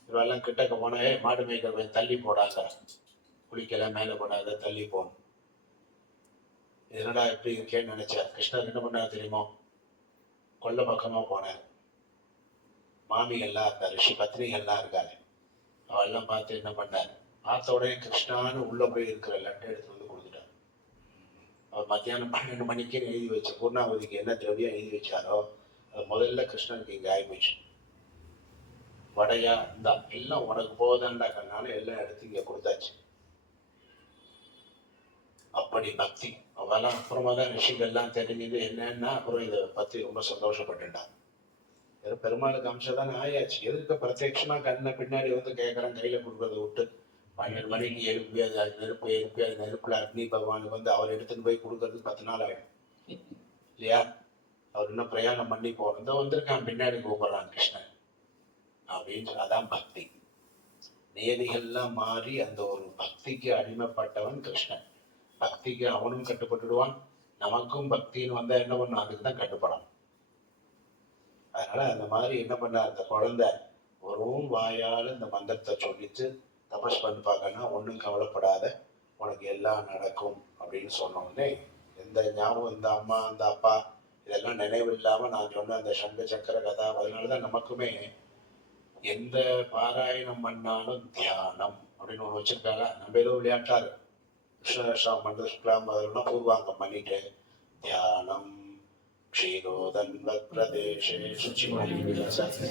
இவெல்லாம் கிட்டக்க போனா மாடு மேய்க்க தள்ளி போடாங்க, குளிக்கல மேலே போடாத தள்ளி போகணும். என்னடா எப்படி இருக்கேன்னு நினைச்சார். கிருஷ்ணர் என்ன பண்ணார் தெரியுமோ, கொல்ல பக்கமா போனார். மாமிகள்லாம் இருந்தார், ரிஷி பத்னிகள்லாம் இருக்காரு. அவெல்லாம் பார்த்து என்ன பண்ணார், பார்த்த உடனே கிருஷ்ணான்னு உள்ள போய் இருக்கிற லட்டை எடுத்து வந்து கொடுத்துட்டார். அவர் மத்தியானம் 12 மணிக்கு எழுதி வச்சு பூர்ணாவதிக்கு என்ன திரவியம் எழுதி வச்சாரோ அது முதல்ல கிருஷ்ணனுக்கு இங்கே ஆயிப்போச்சு. வடையா இந்த எல்லாம் உனக்கு போதாண்டா கண்ணாலும் எல்லாம் எடுத்து இங்கே கொடுத்தாச்சு. அப்படி பக்தி. அவெல்லாம் அப்புறமா தான் ரிஷிகள்லாம் தெரிஞ்சது என்னன்னா அப்புறம் இதை பற்றி ரொம்ப சந்தோஷப்பட்டுட்டான். பெருமாளுக்கு அம்சம் தானே ஆயாச்சு. எதுக்கு பிரத்யட்சமா கண்ணை பின்னாடி வந்து கேட்குறான், கையில கொடுக்கறத விட்டு 12 மணிக்கு எழுப்பி அது எழுப்பி அது நெருப்புல அக்னி பகவானுக்கு வந்து அவர் எடுத்துன்னு போய் கொடுக்கறதுக்கு 10 நாள் ஆகிடும் இல்லையா? அவர் இன்னும் பிரயாணம் பண்ணி போறத வந்திருக்கான், பின்னாடி கூப்பிடுறான் கிருஷ்ணன் அப்படின்னு. அதான் பக்தி. நியதிகள்லாம் மாறி அந்த ஒரு பக்திக்கு அடிமைப்பட்டவன் கிருஷ்ணன். பக்திக்கு அவனும் கட்டுப்பட்டுடுவான், நமக்கும் பக்தின்னு வந்தா என்ன பண்ணும், அதுக்கு தான் கட்டுப்படும். அதனால அந்த மாதிரி என்ன பண்ண, அந்த குழந்தை ஒரு வாயால் இந்த மந்திரத்தை சொல்லிட்டு தபஸ் பண்ணி பார்க்கணும், ஒன்றும் கவலைப்படாத, உனக்கு எல்லாம் நடக்கும் அப்படின்னு சொன்ன உடனே எந்த ஞாபகம், இந்த அம்மா இந்த அப்பா இதெல்லாம் நினைவு இல்லாமல் நான் சொன்ன அந்த சங்க சக்கர கதா. அதனாலதான் நமக்குமே எந்த பாராயணம் பண்ணாலும் தியானம் அப்படின்னு ஒன்று வச்சிருக்காங்க. நம்ம ஏதோ விளையாட்டாரு மந்திர சுக்லாம் அதெல்லாம் பூர்வாங்கம் பண்ணிட்டு தியானம் க்ஷீரோதன்வத் பிரதேசே சுச்சிமணி விலசத்தே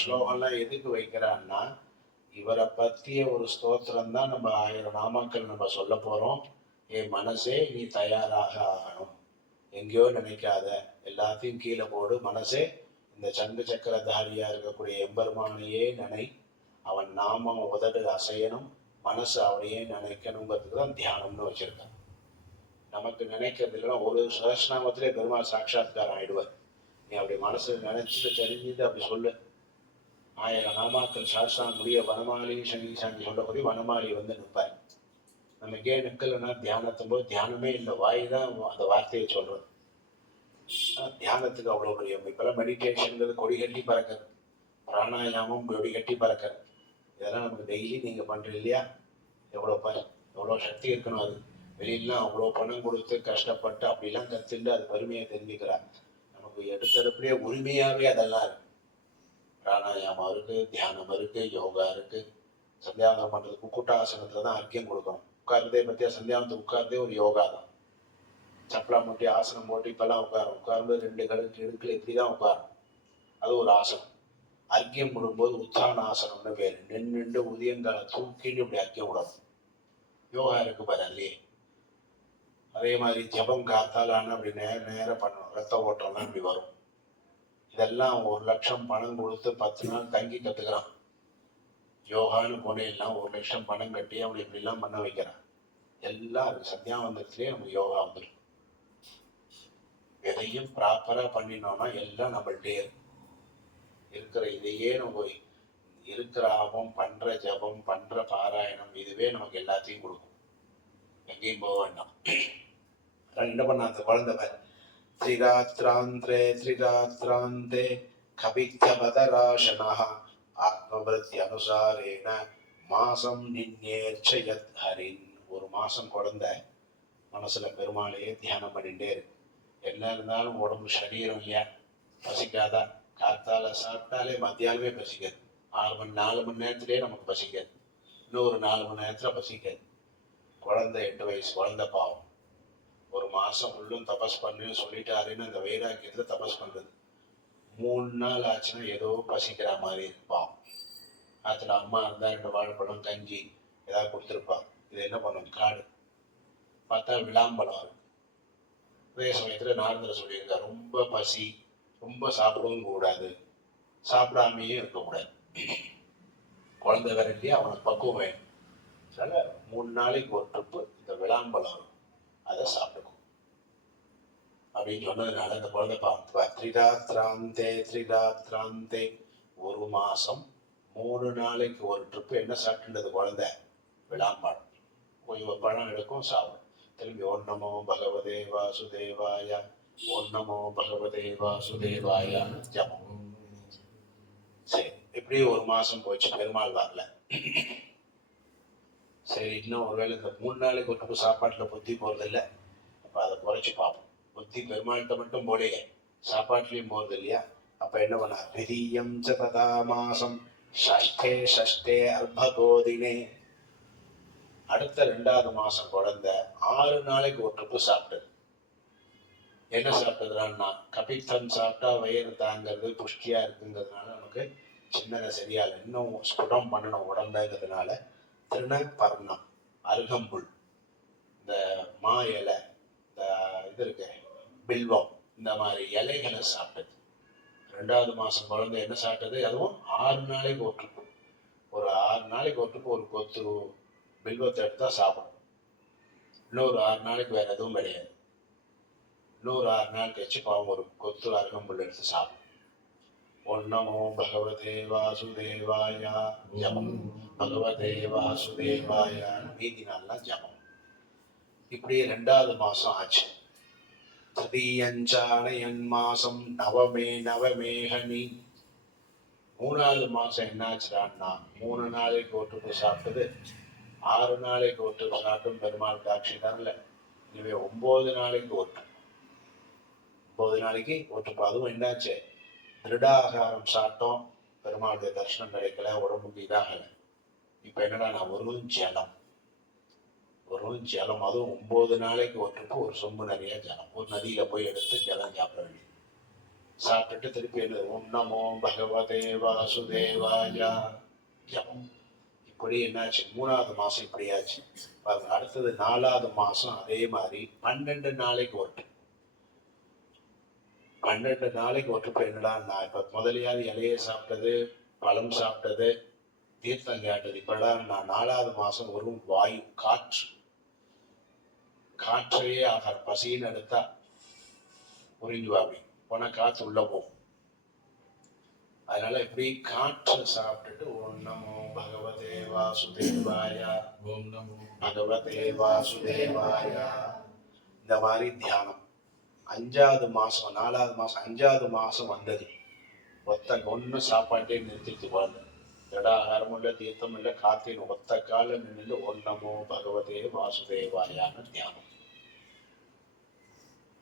ஸ்லோகம்லாம் எதுக்கு வைக்கிறான்னா, இவரை பற்றிய ஒரு ஸ்தோத்திரம் தான். நம்ம 1000 நாமாக்கள் நம்ம சொல்ல போறோம். என் மனசே நீ தயாராக ஆகணும், எங்கேயோ நினைக்காத, எல்லாத்தையும் கீழே போடு. மனசே இந்த சங்கு சக்கரதாரியா இருக்கக்கூடிய எம்பெருமானையே நினை, அவன் நாமம் உதடு அசையணும், மனசு அவனையே நினைக்கணுங்கிறதுக்கு தான் தியானம்னு வச்சிருக்கான். நமக்கு நினைக்கிறது இல்லைன்னா ஒரு சஹஸ்ரநாமத்திலே பெருமாள் சாட்சாத்காரம் ஆயிடுவார். நீ அப்படி மனசு நினைச்சிட்டு தெரிஞ்சுட்டு அப்படி சொல்லு. 1000 நாமாக்கள் சாஸ்திரம் முடிய வனமாலி சங்கீசாங்கி சொல்லக்கூடிய வனமாலி வந்து நிற்பார். நமக்கே நிற்கலைன்னா தியானத்தும் போது தியானமே இல்லை, வாய் தான் அந்த வார்த்தையை சொல்றது. தியானத்துக்கு அவ்வளோ பெரிய இப்பெல்லாம் மெடிடேஷனுங்கிறது கொடி கட்டி பறக்கிறது, பிராணாயாமம் கொடி கட்டி பறக்கிறது. இதெல்லாம் நமக்கு டெய்லி நீங்கள் பண்ணுறீங்க இல்லையா? எவ்வளோ சக்தி இருக்கணும். அது வெளியிலாம் அவ்வளோ பணம் கொடுத்து கஷ்டப்பட்டு அப்படிலாம் கற்றுட்டு அது பெருமையை தெரிஞ்சுக்கிறாங்க. நமக்கு எடுத்தடுப்புலேயே உரிமையாகவே அதெல்லாம் இருக்கு. பிராணாயாமம் இருக்கு, தியானம் இருக்கு, யோகா இருக்கு. சந்தியாவந்தம் பண்ணுறதுக்கு கூட்டாசனத்தில் தான் அர்க்கியம் கொடுக்கணும். உட்கார்றதே பற்றியா சந்தியாவந்தம் உட்கார்றதே ஒரு யோகா தான். சப்பலா மூட்டி ஆசனம் போட்டு இப்பெல்லாம் உட்காரும்போது 2 கழுத்து இடுக்கில் இப்படி தான் உட்காரும், அது ஒரு ஆசனம். அர்க்கியம் விடும்போது உத்தான ஆசனம்னு பேர். நின்று உதயங்கால தூக்கிட்டு இப்படி அர்க்கியம் விடணும். யோகா இருக்கு பாரு அதுலேயே. அதே மாதிரி ஜபம் காத்தாலான அப்படி நேரம் பண்ணணும், ரத்த ஓட்டம்லாம் இப்படி வரும். இதெல்லாம் 1 லட்சம் பணம் கொடுத்து 10 நாள் தங்கி கற்றுக்கிறான். யோகான்னு போனேல்லாம் 1 லட்சம் பணம் கட்டி அப்படி இப்படிலாம் பண்ண வைக்கிறான். எல்லாம் அது சந்தியாவந்தத்திலே நமக்கு யோகா வந்துடும். எதையும் ப்ராப்பராக பண்ணினோம்னா எல்லாம் நம்மள்டே இருக்கிற இதையே நம்ம இருக்கிற ஆபம், பண்ணுற ஜபம், பண்ணுற பாராயணம், இதுவே நமக்கு எல்லாத்தையும் கொடுக்கும். எங்கேயும் போக வேண்டாம். என்ன பண்ண அந்த குழந்தை திரிராத்ராந்தே திரிராத்ராந்தே கபித்த பதராசனா ஆத்மபிரத்தி அனுசாரேன மாசம் நின்னேர்ச்சயத் ஹரின். ஒரு மாசம் குழந்தை மனசுல பெருமாளையே தியானம் பண்ணிட்டே இருக்கு. என்ன இருந்தாலும் உடம்பு சரீரம் இல்லையா, பசிக்காதா? காத்தால சாப்பிட்டாலே மத்தியானமே பசிக்காது. 4 மணி நேரத்திலேயே நமக்கு பசிக்காது. இன்னொரு 4 மணி நேரத்துல பசிக்காது. குழந்தை 8 வயசு குழந்தை பாவம். ஒரு மாசம் ஃபுல்லும் தபஸ் பண்ணு சொல்லிட்டாருன்னு அந்த வைராக்கியத்துல தபஸ் பண்றது. 3 நாள் ஆச்சுன்னா ஏதோ பசிக்கிற மாதிரி இருப்பான். ஆச்சுல அம்மா இருந்தா 2 வாழைப்பழம் கஞ்சி ஏதாவது கொடுத்துருப்பான். இது என்ன பண்ணும்? காடு பார்த்தா விளாம்பழம் இருக்கு. அதே சமயத்துல நாரதர் சொல்லியிருக்காரு, ரொம்ப பசி, ரொம்ப சாப்பிடவும் கூடாது, சாப்பிடாமையே இருக்கக்கூடாது. குழந்தை வேற இல்லையா, அவனுக்கு பக்குவம் வேணும். அதனால 3 நாளைக்கு ஒரு ட்ரிப்பு இந்த விளாம்பழம் அதை சாப்பிட்டுக்கும் அப்படின்னு சொன்னதுனால இந்த குழந்தை திரிராத்திராந்தே ஒரு மாசம் 3 நாளைக்கு ஒரு ட்ரிப்பு என்ன சாப்பிட்டுன்றது குழந்தை? விளாம்பழம். கொஞ்சம் பழம் எடுக்கும், சாப்பிடும். திரும்பி ஓம் நமோ பகவதே வாசுதேவாய, ஓம் நமோ பகவதே வாசுதேவாய ஜபம். சரி, இப்படி ஒரு மாசம் போச்சு, பெருமாள் வரல. சரி, இன்னும் ஒருவேளை இந்த 3 நாளைக்கு ஒரு சாப்பாட்டுல புத்தி போறது இல்லை, அப்ப அதை குறைச்சு பார்ப்போம். புத்தி பெருமாள்கிட்ட மட்டும் போலையே, சாப்பாட்டுலயும் போறது இல்லையா? அப்ப என்ன பண்ணார்? விரியம் சததா மாசம் ஷஷ்டே அல்பகோதினே. அடுத்த 2வது மாசம் குழந்தை 6 நாளைக்கு ஒரு ட்ரிப்பு சாப்பிட்டது. என்ன சாப்பிட்டதுன்னா, கபித்தம் சாப்பிட்டா வயிறு தாங்கிறது, புஷ்டியா இருக்குங்கிறதுனால நமக்கு சின்னதை சரியால இன்னும் ஸ்புடம் பண்ணணும் உடம்புங்கிறதுனால திருநப்பர்ணம், அருகம்புல், இந்த மா இலை, இந்த இது இருக்கு பில்வம், இந்த மாதிரி இலைகளை சாப்பிட்டது. 2வது மாசம் குழந்தை என்ன சாப்பிட்டது? அதுவும் 6 நாளைக்கு ஒரு ட்ரிப்பு. ஒரு 6 நாளைக்கு ஒரு ட்ரிப்பு ஒரு கொத்து பில்வத்தை எடுத்தா சாப்பிடும். இன்னொரு 6 நாளைக்கு வேற எதுவும் கிடையாது. இன்னொரு 6 நாள் கழிச்சு பாவம் ஒரு கொத்து அருகம்புல் எடுத்து சாப்பிடும். ஓம் நமோ பகவதே வாசுதேவாய ஜபம், பகவதே வாசுதேவாய. மீதி நாள்லாம் ஜபம். இப்படி 2வது மாசம் ஆச்சு. திருதீயஞ்சானயன் மாசம் நவமேகனி. 3வது மாசம் என்னாச்சுடான்னா, 3 நாளைக்கு ஒரு ட்ரிப்பு சாப்பிட்டது, 6 நாளைக்கு ஒரு ட்ரிப்பு சாப்பிட்டும் பெருமாள் காட்சி தரல. இனிமே 9 நாளைக்கு ஒரு ட்ரிப்பு. 9 நாளைக்கு ஒரு ட்ரிப்பு. அதுவும் என்னாச்சு? திருடாகாரம் சாப்பிட்டோம், பெருமாளுடைய தரிசனம் கிடைக்கல, உடம்புக்கு இதாகல. இப்ப என்னடா, நான் வெறும் ஜலம், அதுவும் 9 நாளைக்கு ஒரு ட்ரிப்பு ஒரு சொம்பு நிறைய ஜலம். ஒரு நதியில போய் எடுத்து ஜலம் சாப்பிட வேண்டியது. சாப்பிட்டுட்டு திருப்பி என்ன? ஓம் நமோ பகவதே வாசுதேவாய ஜபம். இப்படி என்னாச்சு? 3வது மாசம் இப்படியாச்சு. அடுத்தது 4வது மாசம் அதே மாதிரி 12 நாளைக்கு ஒரு ட்ரிப். 12 நாளைக்கு ஒரு ட்ரிப். என்னடா, நான் இப்ப முதலியாவது இலையை சாப்பிட்டது, பழம் சாப்பிட்டது, தீர்த்தம் கேட்டது. இப்பெல்லாம் நான் 4வது மாசம் ஒரு வாயு, காற்றையே ஆகார. பசின்னு எடுத்தா புரிஞ்சுவாங்க, போனா காற்று உள்ள போகும். அதனால இப்படி காற்று சாப்பிட்டுட்டு ஓம் நமோ பகவதே வாசுதேவாய, ஓம் நமோ பகவதே வாசுதேவாய, இந்த மாதிரி தியானம். 5வது மாசம் 4வது மாசம் 5வது மாசம் வந்தது. ஒன்னு சாப்பாட்டே நிறுத்திட்டு வாழ்ந்த, ஜடாகாரமும் இல்லை, தீர்த்தம் இல்லை, காத்தின் ஒத்த கால நின்று ஓம் நமோ பகவதே வாசுதேவாயான தியானம்.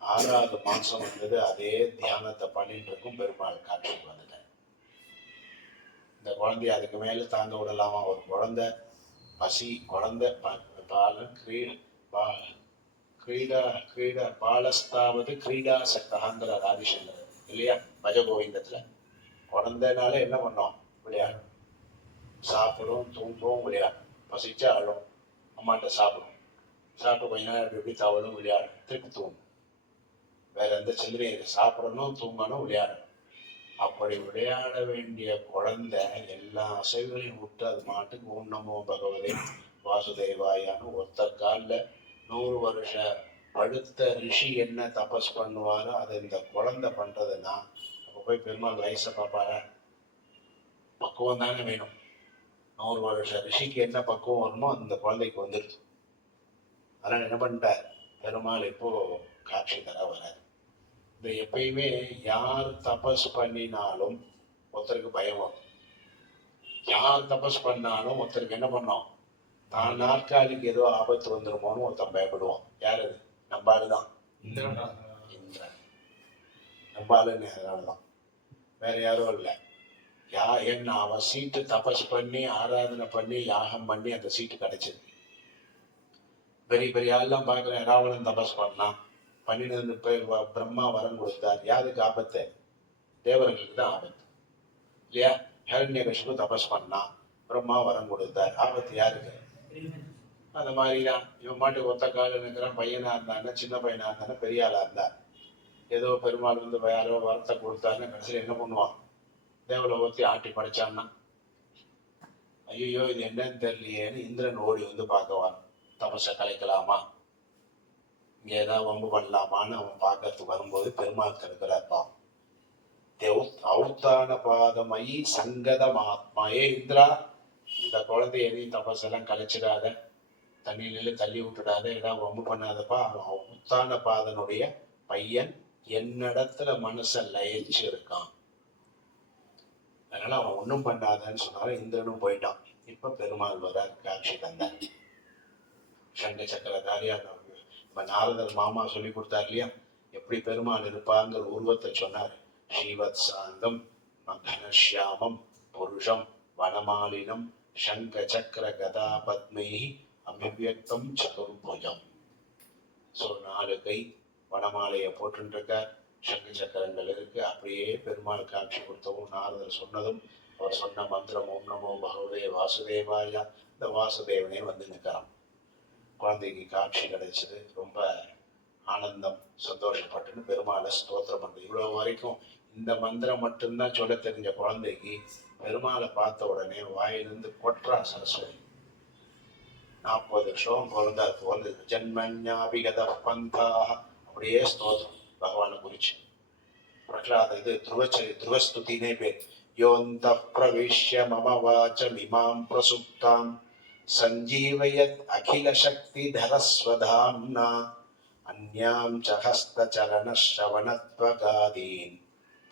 6வது மாசம் வந்தது. அதே தியானத்தை பண்ணிட்டு இருக்கும், பெருமாள் காட்சிக்கு வந்துட்டார். இந்த குழந்தைய அதுக்கு மேல தாங்க விடலாமா? ஒரு குழந்தை பசி, குழந்தை பாலஸ்தாவது கிரீடா சக்தகாங்கிற ஆதிசங்கர் இல்லையா பஜகோவிந்தத்துல. குழந்தைனால என்ன பண்ணோம்? விளையாடும், சாப்பிடும், தூங்கும், விளையாடும். பசிச்சா அழும், அம்மாட்ட சாப்பிடும், சாப்பிட்டு கொஞ்ச நேரம் எப்படி தவழும், விளையாடும், திருப்பி தூங்கும். வேற எந்த சிந்தனையும்? சாப்பிடணும், தூங்கணும், விளையாடணும். அப்படி விளையாட வேண்டிய குழந்தை எல்லா அசைவுகளையும் விட்டு அது மாட்டுக்கு ஓம் நமோ பகவதே வாசுதேவாயான்னு ஒத்த காலில் 100 வருஷ படுத்த ரிஷி என்ன தபஸ் பண்ணுவாரோ அதை இந்த குழந்தை பண்றதுன்னா, அப்போ போய் பெருமாள் வயசை பார்ப்பார? பக்குவம் தானே வேணும். 100 வருஷ ரிஷிக்கு என்ன பக்குவம் வருமோ அந்த குழந்தைக்கு வந்துடுது. அதனால என்ன பண்ணிட்டார் பெருமாள்? இப்போ காட்சி தர வராது. இந்த எப்பயுமே யார் தபஸ் பண்ணினாலும் ஒருத்தருக்கு பயம் வரும். யார் தபஸ் பண்ணாலும் ஒருத்தருக்கு என்ன பண்ணோம், தான் நாற்காலிக்கு ஏதோ ஆபத்து வந்துருமோன்னு ஒருத்தன் பயப்படுவோம். யார் அது? நம்பாளுதான். இந்திரன். நம்பாளுன்னு அதனாலதான், வேற யாரும் இல்லை. என்ன அவன் சீட்டு தபஸ் பண்ணி ஆராதனை பண்ணி யாகம் பண்ணி அந்த சீட்டு கிடைச்சது. பெரிய பெரிய ஆள்லாம் பார்க்குறேன். ராவணன் தபஸ் பண்ணான், பண்ணினது பிரம்மா வரம் கொடுத்தார். யாருக்கு ஆபத்து? தேவர்களுக்கு தான் ஆபத்து இல்லையா? ஹிரண்யகசிபு தபஸ் பண்ணான், பிரம்மா வரம் கொடுத்தார். ஆபத்து யாருக்கு? அந்த மாதிரி தான். இவன் மாட்டுக்கு ஒத்த கால இருக்கிறான். பையனா இருந்தாங்க, சின்ன பையனா இருந்தானே, பெரிய ஆளா இருந்தார். ஏதோ பெருமாள் வந்து யாரோ வரத்தை கொடுத்தாருன்னு கடைசியில் என்ன பண்ணுவான்? தேவலோகத்தை ஆட்டி படைச்சான்னா, ஐயோ இது என்னன்னு தெரியலையேன்னு இந்திரன் ஓடி வந்து பார்க்கவான். தபஸை கலைக்கலாமா, இங்க ஏதாவது வம்பு பண்ணலாமான்னு அவன் பார்க்கறதுக்கு வரும்போது பெருமாள் இருக்கிறார்ப்பா. அவுத்தான பாதமயி சங்கதமாத்மாயே இந்திரா, இந்த குழந்தைய எதையும் தபஸெல்லாம் கலைச்சிடாத, தண்ணியில தள்ளி விட்டுடாத, ஏதாவது வம்பு பண்ணாதப்பா. அவன் உத்தான பாதனுடைய பையன், என்னிடத்துல மனசை லயிச்சு இருக்கான், அதனால அவன் ஒன்றும் பண்ணாதன்னு சொன்னாலும் இந்திரனும் போயிட்டான். இப்ப பெருமாள் வரார், காட்சி தந்தார். சங்க சக்கரதாரியா இப்ப நாரதர் மாமா சொல்லி கொடுத்தார் இல்லையா, எப்படி பெருமாள் இருப்பாங்கிற உருவத்தை சொன்னார். ஸ்ரீவத் சாந்தம் மகனஷ்யாமம் புருஷம் வனமாலினம் சங்க சக்கர கதா பத்மை அபிவியக்தம் சதுர்புஜம். ஸோ 4 கை வனமாலையை போட்டுருக்கார், சங்கு சக்கரங்கள் இருக்கு. அப்படியே பெருமாள் காட்சி கொடுத்தவும் நாரதர் சொன்னதும் அவர் சொன்ன மந்திரம் ஓம் நமோ பகவதே வாசுதேவாயா, இந்த வாசுதேவனே வந்து நிற்கிறான். குழந்தைக்கு காட்சி கிடைச்சது. ரொம்ப ஆனந்தம், சந்தோஷப்பட்டுன்னு பெருமாளை ஸ்தோத்திரம் பண்ணுது. இவ்வளவு வரைக்கும் இந்த மந்திரம் மட்டும்தான் சொல்ல தெரிஞ்ச குழந்தைக்கு பெருமாளை பார்த்த உடனே வாயிலிருந்து கொற்றா சரஸ்வதி. 40 வருஷம் குழந்தை வந்து ஜன்மஞாபிகத பந்தாக அப்படியே ஸ்தோத்திரம் பகவானை குறிச்சு. பிரகலாத இது துருவஸ்துதினே பேர். யோந்த பிரவிஷ்ய மம வாச்சம் இமாம் பிரசுப்தாம் சஞ்சீவயத் அகில சக்தி தரஸ்வதாம்னா அந்யாம் ச ஹஸ்தசரண ஸ்ரவணத்வகாதீன்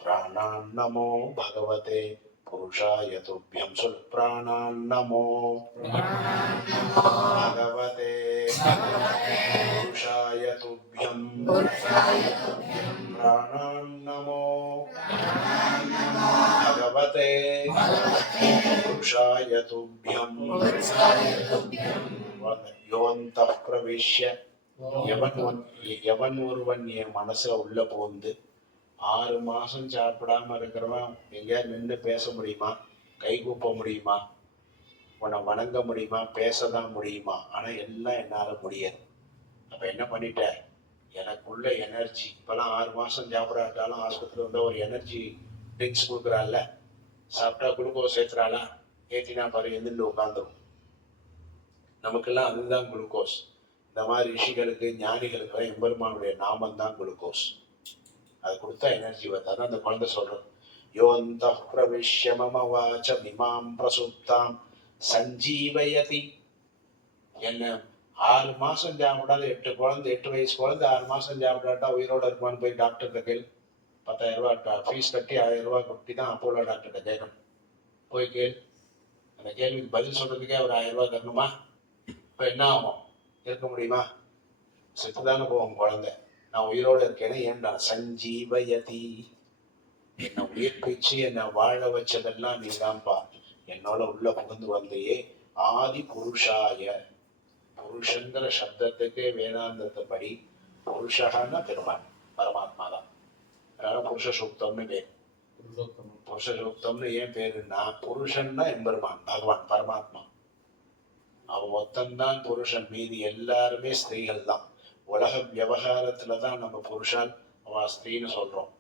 பிராணான் நமோ பகவதே புருஷாய துப்யம். சொல், பிராணான் நமோ பகவதே புருஷாய துப்யம். பிராணான் நமோ பகவதே புருஷாய துப்யம். யோந்த பிரவிஷ்ய, எவன் ஒருவன் என் மனசுல உள்ள போந்து 6 மாசம் சாப்பிடாம இருக்கிறவன் எங்கேயாவது நின்று பேச முடியுமா? கை கூப்ப முடியுமா? உன்னை வணங்க முடியுமா? பேசதான் முடியுமா? ஆனா எல்லாம் என்னால முடியாது. அப்ப என்ன பண்ணிட்ட, எனக்குள்ள எனர்ஜி இப்பெல்லாம் 6 மாசம் சாப்பிடாட்டாலும் ஆஸ்பத்திரி வந்தா ஒரு எனர்ஜி ட்ரிங்க்ஸ் கொடுக்குறாள்ல, சாப்பிட்டா குளுக்கோஸ் ஏற்றுறாளா, ஏற்றினா பாரு எந்திரிட்டு உட்காந்துரும். நமக்கெல்லாம் அதுதான் குளுக்கோஸ். இந்த மாதிரி ரிஷிகளுக்கு ஞானிகளுக்கு எம்பெருமானுடைய நாமம் தான் குளுக்கோஸ். அது கொடுத்தா எனர்ஜி வந்தாதான் அந்த குழந்தை சொல்றது. யோந்த பிரவிஷ்ய மம வாச்சம் இமாம் பிரசுப்தாம் சஞ்சீவயதி. என்ன 6 மாசம் சாப்பிடாத 8 வயசு குழந்தை 6 மாசம் சாப்பிடாட்டா உயிரோட இருக்குமான்னு போய் டாக்டர்கிட்ட கேள். 10,000 ரூபாய் ஃபீஸ் கட்டி 1000 ரூபாய் கொட்டி தான் அப்போலோ டாக்டர்கிட்ட கேட்கணும். போய் கேள். அந்த கேள்விக்கு பதில் சொல்றதுக்கே ஒரு 1000 ரூபாய் தரணுமா? இப்போ என்ன ஆகும்? இருக்க முடியுமா? செத்துதானே போவோம் குழந்தை. நான் உயிரோடு இருக்கேன்னு ஏன்டா சஞ்சீவயதி, என்னை உயிர்ப்பிச்சு என்னை வாழ வச்சதெல்லாம் நீ தான்ப்பா. என்னோட உள்ள புகுந்து வந்தையே ஆதி புருஷாய. புருஷங்கிற சப்தத்துக்கு வேதாந்தத்தை படி புருஷகான்னா பெருமாள் பரமாத்மா தான். அதனால புருஷ சூக்தம்னு பேர். புருஷ சூக்தம்னு ஏன் பேருன்னா, புருஷன்னா எம்பெருமான் பகவான் பரமாத்மா. அவன் ஒத்தந்தான் புருஷன், மீதி எல்லாருமே ஸ்திரீகள் தான். உலக விவகாரத்துலதான் நம்ம புருஷன் அவ ஸ்திரீன்னு சொல்றோம்.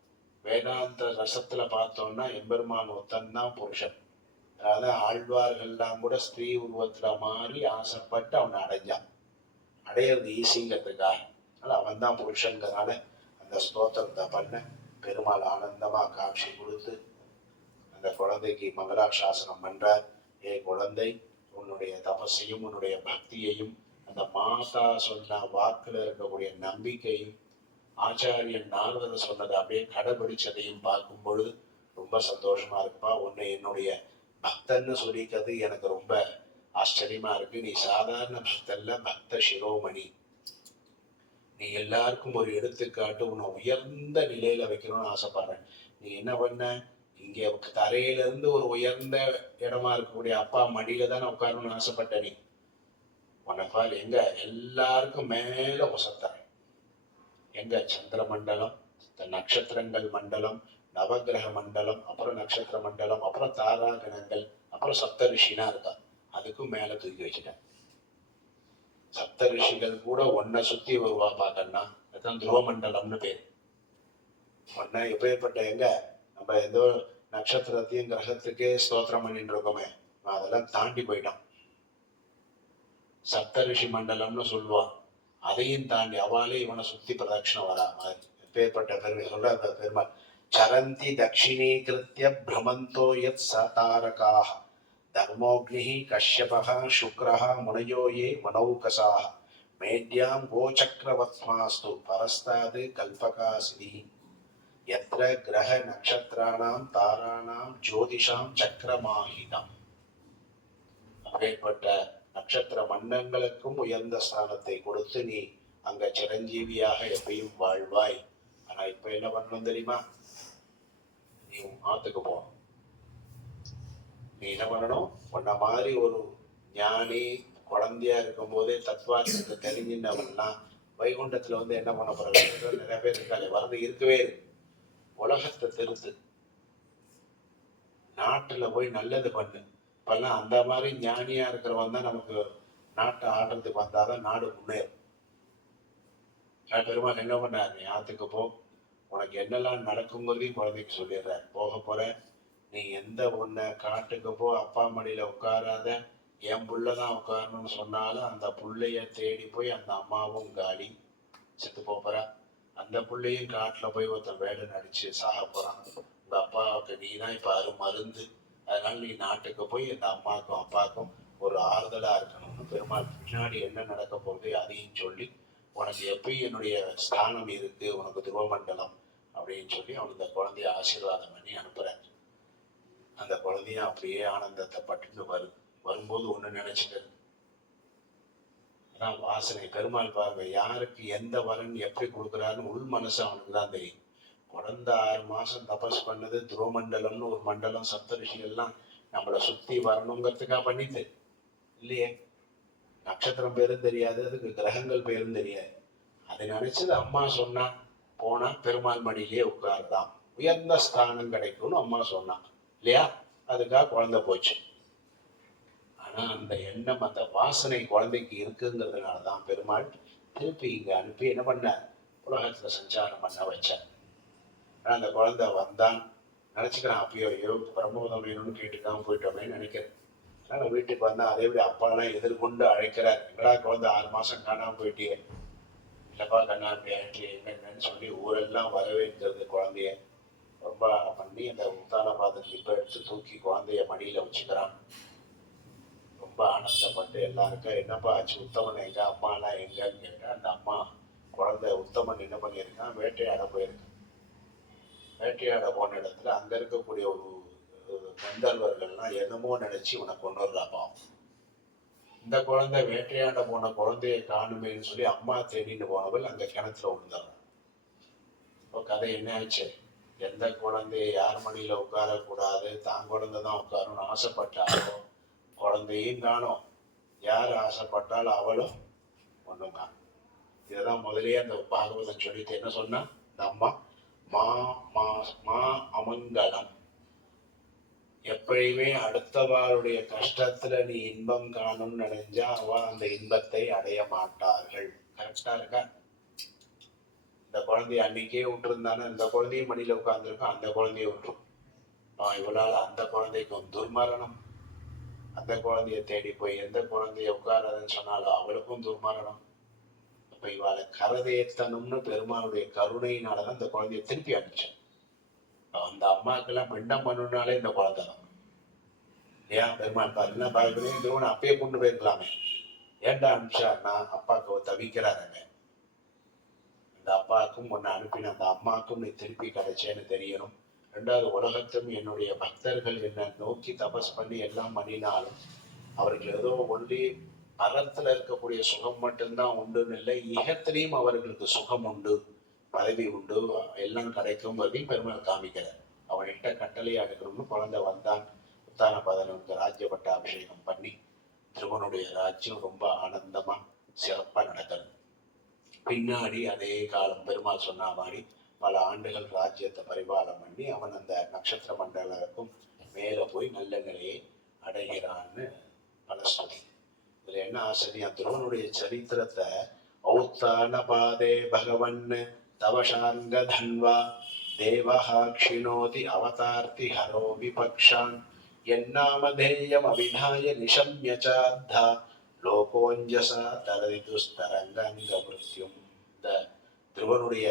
வேதாந்த ரசத்துல பார்த்தோம்னா எம்பெருமான் ஒத்தந்தான் புருஷன். அதாவது ஆழ்வார்கள்லாம் கூட ஸ்திரீ உருவத்துல மாறி ஆசைப்பட்டு அவனை அடைஞ்சான். அடையிறது ஈஸிங்கிறதுக்காக. அதனால அவன் தான் புருஷங்கிறதுனால அந்த ஸ்தோத்திரத்தை பண்ண பெருமாள் ஆனந்தமா காட்சி கொடுத்து அந்த குழந்தைக்கு மங்களாசாசனம் பண்றார். ஏ குழந்தை, உன்னுடைய தபசையும் உன்னுடைய பக்தியையும் அந்த மாதா சொன்ன வாக்குல இருக்கக்கூடிய நம்பிக்கையும் ஆச்சாரியன் நாரதர் சொன்னதை அப்படியே கடைபிடிச்சதையும் பார்க்கும் பொழுது ரொம்ப சந்தோஷமா இருக்குப்பா. உன்னை என்னுடைய பக்தன்னு சொல்லிக்கிறது எனக்கு ரொம்ப ஆச்சரியமா இருக்கு. நீ சாதாரண பக்தல்ல, பக்த சிரோமணி. நீ எல்லாருக்கும் ஒரு எடுத்துக்காட்டு. உன்னை உயர்ந்த நிலையில வைக்கணும்னு ஆசைப்படுறேன். நீ என்ன பண்ண, இங்க தரையில இருந்து ஒரு உயர்ந்த இடமா இருக்கக்கூடிய அப்பா மடியில தானே உட்காரணும்னு ஆசைப்பட்ட நீ. உனப்பால் எங்க எல்லாருக்கும் மேல உசத்த எங்க சந்திர மண்டலம், நட்சத்திரங்கள் மண்டலம், நவகிரக மண்டலம், அப்புறம் நட்சத்திர மண்டலம், அப்புறம் தாரா கணங்கள், அப்புறம் சப்த ரிஷினா இருக்கா. அதுக்கும் மேல தூக்கி வச்சுட்டேன். சப்த ரிஷிகள் கூட ஒன்ன சுத்தி வருவா பாக்கன்னா, அதுதான் துருவ மண்டலம்னு பேர். ஒன்ன எப்பேற்பட்ட எங்க நம்ம ஏதோ நட்சத்திரத்தையும் கிரகத்துக்கே ஸ்தோத்திரம் பண்ணிட்டு இருக்கோமே, அதெல்லாம் தாண்டி போயிட்டான். சப்த ரிஷி மண்டலம்னு சொல்லுவான். அதையும் தாண்டி அவளே இவனை சுத்தி பிரதட்சணம் வரா மாதிரி பேர்பட்ட பெருமை சொல்ற அந்த பெருமாள். சரந்தி தட்சிணீகிருத்திய பிரமந்தோ யத் சதாரகாஹ தர்மோக்னி கஷ்யபஹ சுக்ரஹ முனயோ யே மனௌகசாஹ மேத்யாம் கோசக்ரவத்மாஸ்து பரஸ்தாது கல்பகாசினி யத்ர கிரக நக்ஷத்ராணாம் தாராணாம் ஜோதிஷாம் சக்கரமாஹிதம். அப்பேற்பட்ட நட்சத்திர மண்டங்களுக்கும் உயர்ந்த ஸ்தானத்தை கொடுத்து நீ அங்க சிரஞ்சீவியாக எப்பயும் வாழ்வாய். ஆனா இப்ப என்ன பண்ணணும் தெரியுமா, நீ ஆத்துக்கு போ. நீ என்ன பண்ணணும், உன்ன மாதிரி ஒரு ஞானி குழந்தையா இருக்கும் போதே தத்துவார்த்தத்தை தெரிஞ்சின்றவன்லாம் வைகுண்டத்துல வந்து என்ன பண்ண போறாங்க, நிறைய பேர் இருக்காங்க, வரது இருக்கவே இருக்கு. உலகத்தை திருத்து, நாட்டுல போய் நல்லது பண்ணு. இப்பெல்லாம் அந்த மாதிரி ஞானியா இருக்கிறவன் தான் நமக்கு நாட்டை ஆடுறதுக்கு வந்தாதான் நாடு முன்னேறும். பெருமாள் என்ன பண்ணார், நீ ஆத்துக்கு போ, உனக்கு என்னெல்லாம் நடக்குங்கிறதையும் குழந்தைக்கு சொல்லிடுறார். போக போற, நீ எந்த ஒன்ன காட்டுக்கு போ, அப்பா மடியில உட்காராத, என் புள்ளதான் உட்காரணும்னு சொன்னாலும் அந்த புள்ளைய தேடி போய் அந்த அம்மாவும் காலி செத்து போறா. அந்த புள்ளையும் காட்டுல போய் ஒருத்தன் வேலை நடிச்சு சாக போறான். உங்க அப்பாவுக்கு நீ தான் இப்ப மருந்து, அதனால நீ நாட்டுக்கு போய் இந்த அம்மாவுக்கும் அப்பாவுக்கும் ஒரு ஆறுதலா இருக்கணும்னு பெருமாள் பின்னாடி என்ன நடக்க போகுது அதையும் சொல்லி, உனக்கு எப்பயும் என்னுடைய ஸ்தானம் இருக்கு, உனக்கு துருவமண்டலம் அப்படின்னு சொல்லி அவன் இந்த குழந்தைய ஆசீர்வாதம் பண்ணி அனுப்புறாரு. அந்த குழந்தையும் அப்படியே ஆனந்தத்தை பட்டுன்னு வரும்போது ஒண்ணு நினைச்சுக்கிறது, அதான் வாசனை. பெருமாள் பாருங்க, யாருக்கு எந்த வரன் எப்படி கொடுக்குறாருன்னு உள் மனசு அவனுக்கு தான் தெரியும். குழந்தை 6 மாசம் தபஸ் பண்ணது துருவமண்டலம்னு ஒரு மண்டலம், சப்த ரிஷிகள்லாம் நம்மளை சுத்தி வரணுங்கிறதுக்காக பண்ணிட்டு இல்லையே. நட்சத்திரம் பேரும் தெரியாது, அதுக்கு கிரகங்கள் பேரும் தெரியாது. அதை நினைச்சது அம்மா சொன்னா, போனா பெருமாள் மடியிலேயே உட்காருதான், உயர்ந்த ஸ்தானம் கிடைக்கும்னு அம்மா சொன்னான் இல்லையா. அதுக்காக குழந்தை போச்சு. ஆனா அந்த எண்ணம், அந்த வாசனை குழந்தைக்கு இருக்குங்கிறதுனாலதான் பெருமாள் திருப்பி இங்க அனுப்பி என்ன பண்ண, உலகத்துல சஞ்சாரம் பண்ண வச்சார். ஆனா அந்த குழந்தை வந்தான் நினைச்சுக்கிறான், அப்பயோ ஐயோ பிரம்மோதம் வேணும்னு கேட்டுக்காம போயிட்டோமேன்னு நினைக்கிறேன். அதனால வீட்டுக்கு வந்தா அதே விட அப்பாலாம் எதிர்கொண்டு அழைக்கிறார். எங்கடா குழந்தை 6 மாசம் காணாம போயிட்டியே, இல்லப்பா கண்ணா இப்படி ஆயிட்டியே என்னன்னு சொல்லி ஊரெல்லாம் வரவேற்கிறது. குழந்தைய ரொம்ப பண்ணி அந்த உத்தான பாதத்தை இப்ப எடுத்து தூக்கி குழந்தைய மடியில வச்சுக்கிறான். ரொம்ப ஆனந்தப்பட்டு எல்லாருக்கும் என்னப்பா ஆச்சு, உத்தமன் எங்க, அம்மா எல்லாம் எங்கன்னு கேட்டா, அந்த அம்மா குழந்தை உத்தமன் என்ன பண்ணியிருக்கான், வேட்டையாட போயிருக்கான். வேட்டையாட போன இடத்துல அங்க இருக்கக்கூடிய ஒரு கந்தர்வர்கள்லாம் என்னமோ நினைச்சு உனக்கு கொண்டு வர்றாப்பா. இந்த குழந்தை வேட்டையாட போன குழந்தைய காணுமேன்னு சொல்லி அம்மா தேடிட்டு போனவள் அந்த கிணத்துல விழுந்தாங்க. இப்போ கதை என்ன ஆச்சு, எந்த குழந்தைய யார் மடியில உட்காரக்கூடாது, தான் குழந்தை தான் உட்காரணும்னு ஆசைப்பட்டாலோ குழந்தையும் காணும், யார் ஆசைப்பட்டாலும் அவளும் ஒண்ணும் காணும். இதுதான் முதலே அந்த பாகவதம் சொல்லிட்டு என்ன சொன்னா, இந்த அம்மா மா அமங்கலம், எப்பயுமே அடுத்தவாளுடைய கஷ்டத்துல நீ இன்பம் காணும்னு நினைஞ்சா அவ அந்த இன்பத்தை அடைய மாட்டார்கள். கரெக்டா இருக்கா. இந்த குழந்தைய அன்னைக்கே விட்டுருந்தானே, இந்த குழந்தையும் மடியில உட்கார்ந்துருக்கும், அந்த குழந்தைய விட்டுரும். இவளால அந்த குழந்தைக்கும் துர்மரணம். அந்த குழந்தைய தேடி போய் எந்த குழந்தைய உட்காராதுன்னு சொன்னாலும் அவளுக்கும் துர்மரணம். அப்ப இவாளை கரதேத்தனும்னு பெருமாளுடைய கருணையினாலதான் இந்த குழந்தைய திருப்பி அனுப்பிச்சேன். அந்த அம்மாக்கெல்லாம் பிண்டம் பண்ணுனாலே இந்த குழந்தை தான் இல்லையா. பெருமாள் பாருன்னா பாருங்க, இந்த அப்பயே கொண்டு போயிருக்கலாமே, ஏன்டா அனுப்பிச்சாருன்னா அப்பாவுக்கு தவிக்கிறாருங்க. இந்த அப்பாவுக்கும் ஒன்னு அனுப்பின அந்த அம்மாவுக்கும் நீ திருப்பி கிடைச்சேன்னு தெரியணும். ரெண்டாவது உலகத்தும் என்னுடைய பக்தர்கள் என்னை நோக்கி தபஸ் பண்ணி எல்லாம் பண்ணினாலும் அவர்கள் ஏதோ ஒன்லி பரத்துல இருக்கக்கூடிய சுகம் மட்டும்தான் உண்டுன்னு இல்லை, இகத்திலையும் அவர்களுக்கு சுகம் உண்டு, பதவி உண்டு, எல்லாம் கிடைக்கும் வரையும் பெருமாள் காமிக்கிறார். அவன் இட்ட கட்டளையை எடுக்கணும்னு குழந்தை வந்தான். உத்தான பதனவனுக்கு ராஜ்ய பட்டாபிஷேகம் பண்ணி திருவனுடைய ராஜ்யம் ரொம்ப ஆனந்தமா சிறப்பா நடக்கிறது. பின்னாடி அதே காலம் பெருமாள் சொன்ன மாதிரி பல ஆண்டுகள் ராஜ்யத்தை பரிபாலம் பண்ணி அவன் அந்த நட்சத்திர மண்டலத்துக்கும் மேல போய் நல்ல நிலையை அடைகிறான்னு பல ஸ்ருதி. இதுல என்ன ஆச்சரியம், துருவனுடைய சரித்திரத்தை ஔத்தான பாதே பகவன் தவசாங்க தன்வா தேவஹா க்ஷிணோதி அவதார்த்தி ஹரோ விபக்ஷான் என்னாமதேயம் அவிதாய நிஷம்ய சாத்தா லோகோஞ்சசா தரதிதுஸ்தரங்க மிருத்யும். இந்த திருவனுடைய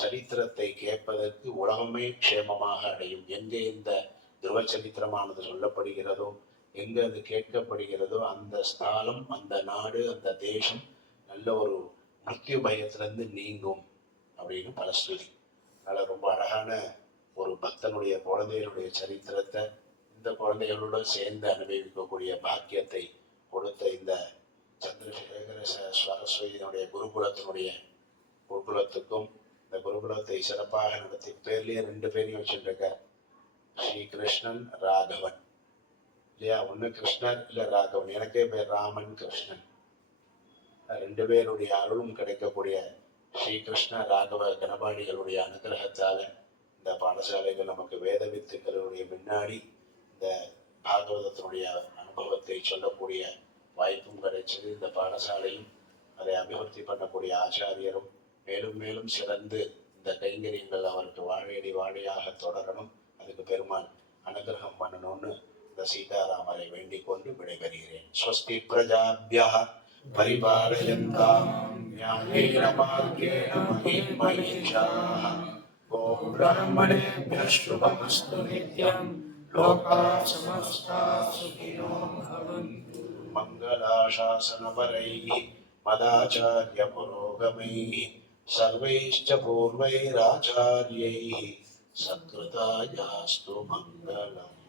சரித்திரத்தை கேட்பதற்கு உலகமே க்ஷேமமாக அடையும். எங்கே இந்த துருவ சரித்திரமானது சொல்லப்படுகிறதோ, எங்க அது கேட்கப்படுகிறதோ, அந்த ஸ்தானம், அந்த நாடு, அந்த தேசம் நல்ல ஒரு மிருத்யு பயத்திலிருந்து நீங்கும் அப்படின்னு பல ஸ்ருதி. அதனால ரொம்ப அழகான ஒரு பக்தனுடைய குழந்தைகளுடைய சரித்திரத்தை இந்த குழந்தைகளோடு சேர்ந்து அனுபவிக்கக்கூடிய பாக்கியத்தை கொடுத்த இந்த சந்திரசேகர சரஸ்வதியினுடைய குருகுலத்துக்கும் இந்த குருகுலத்தை சிறப்பாக நடத்தி பேர்லயே 2 பேரையும் வச்சுருக்கார், ஸ்ரீகிருஷ்ணன் ராகவன் இல்லையா. ஒண்ணு கிருஷ்ணர் இல்ல ராகவன், எனக்கே பேர் ராமன் கிருஷ்ணன். 2 பேருடைய அருளும் கிடைக்கக்கூடிய ஸ்ரீகிருஷ்ண ராகவ கணபாடிகளுடைய அனுகிரகத்தால இந்த பாடசாலைகள் நமக்கு வேத வித்துக்களுடைய முன்னாடி இந்த பாகவதத்தினுடைய அனுபவத்தை சொல்லக்கூடிய வாய்ப்பும் கிடைச்சது. இந்த பாடசாலையும் அதை அபிவிருத்தி பண்ணக்கூடிய ஆச்சாரியரும் மேலும் மேலும் சிறந்து இந்த கைங்கரியங்கள் அவருக்கு வாழையடி வாழையாக தொடரணும். அதுக்கு பெருமாள் அனுகிரகம் பண்ணணும்னு இந்த சீதாராமரை வேண்டிக் கொண்டு விடைபெறுகிறேன். ஸ்வஸ்தி பிரஜாப்யா பரிபாலயந்தாம் ஞானேன மார்கேண மஹீமஹீஷாः ஓம் பிரம்மணேभ्यः शुभमस्तु नित्यं लोकाः समस्ताः सुखिनो भवन्तु. मङ्गलाशासनपरैः मदाचार्य पुरोगमैः सर्वैश्च पूर्वैराचार्यैः सत्कृतायास्तु मङ्गलम्.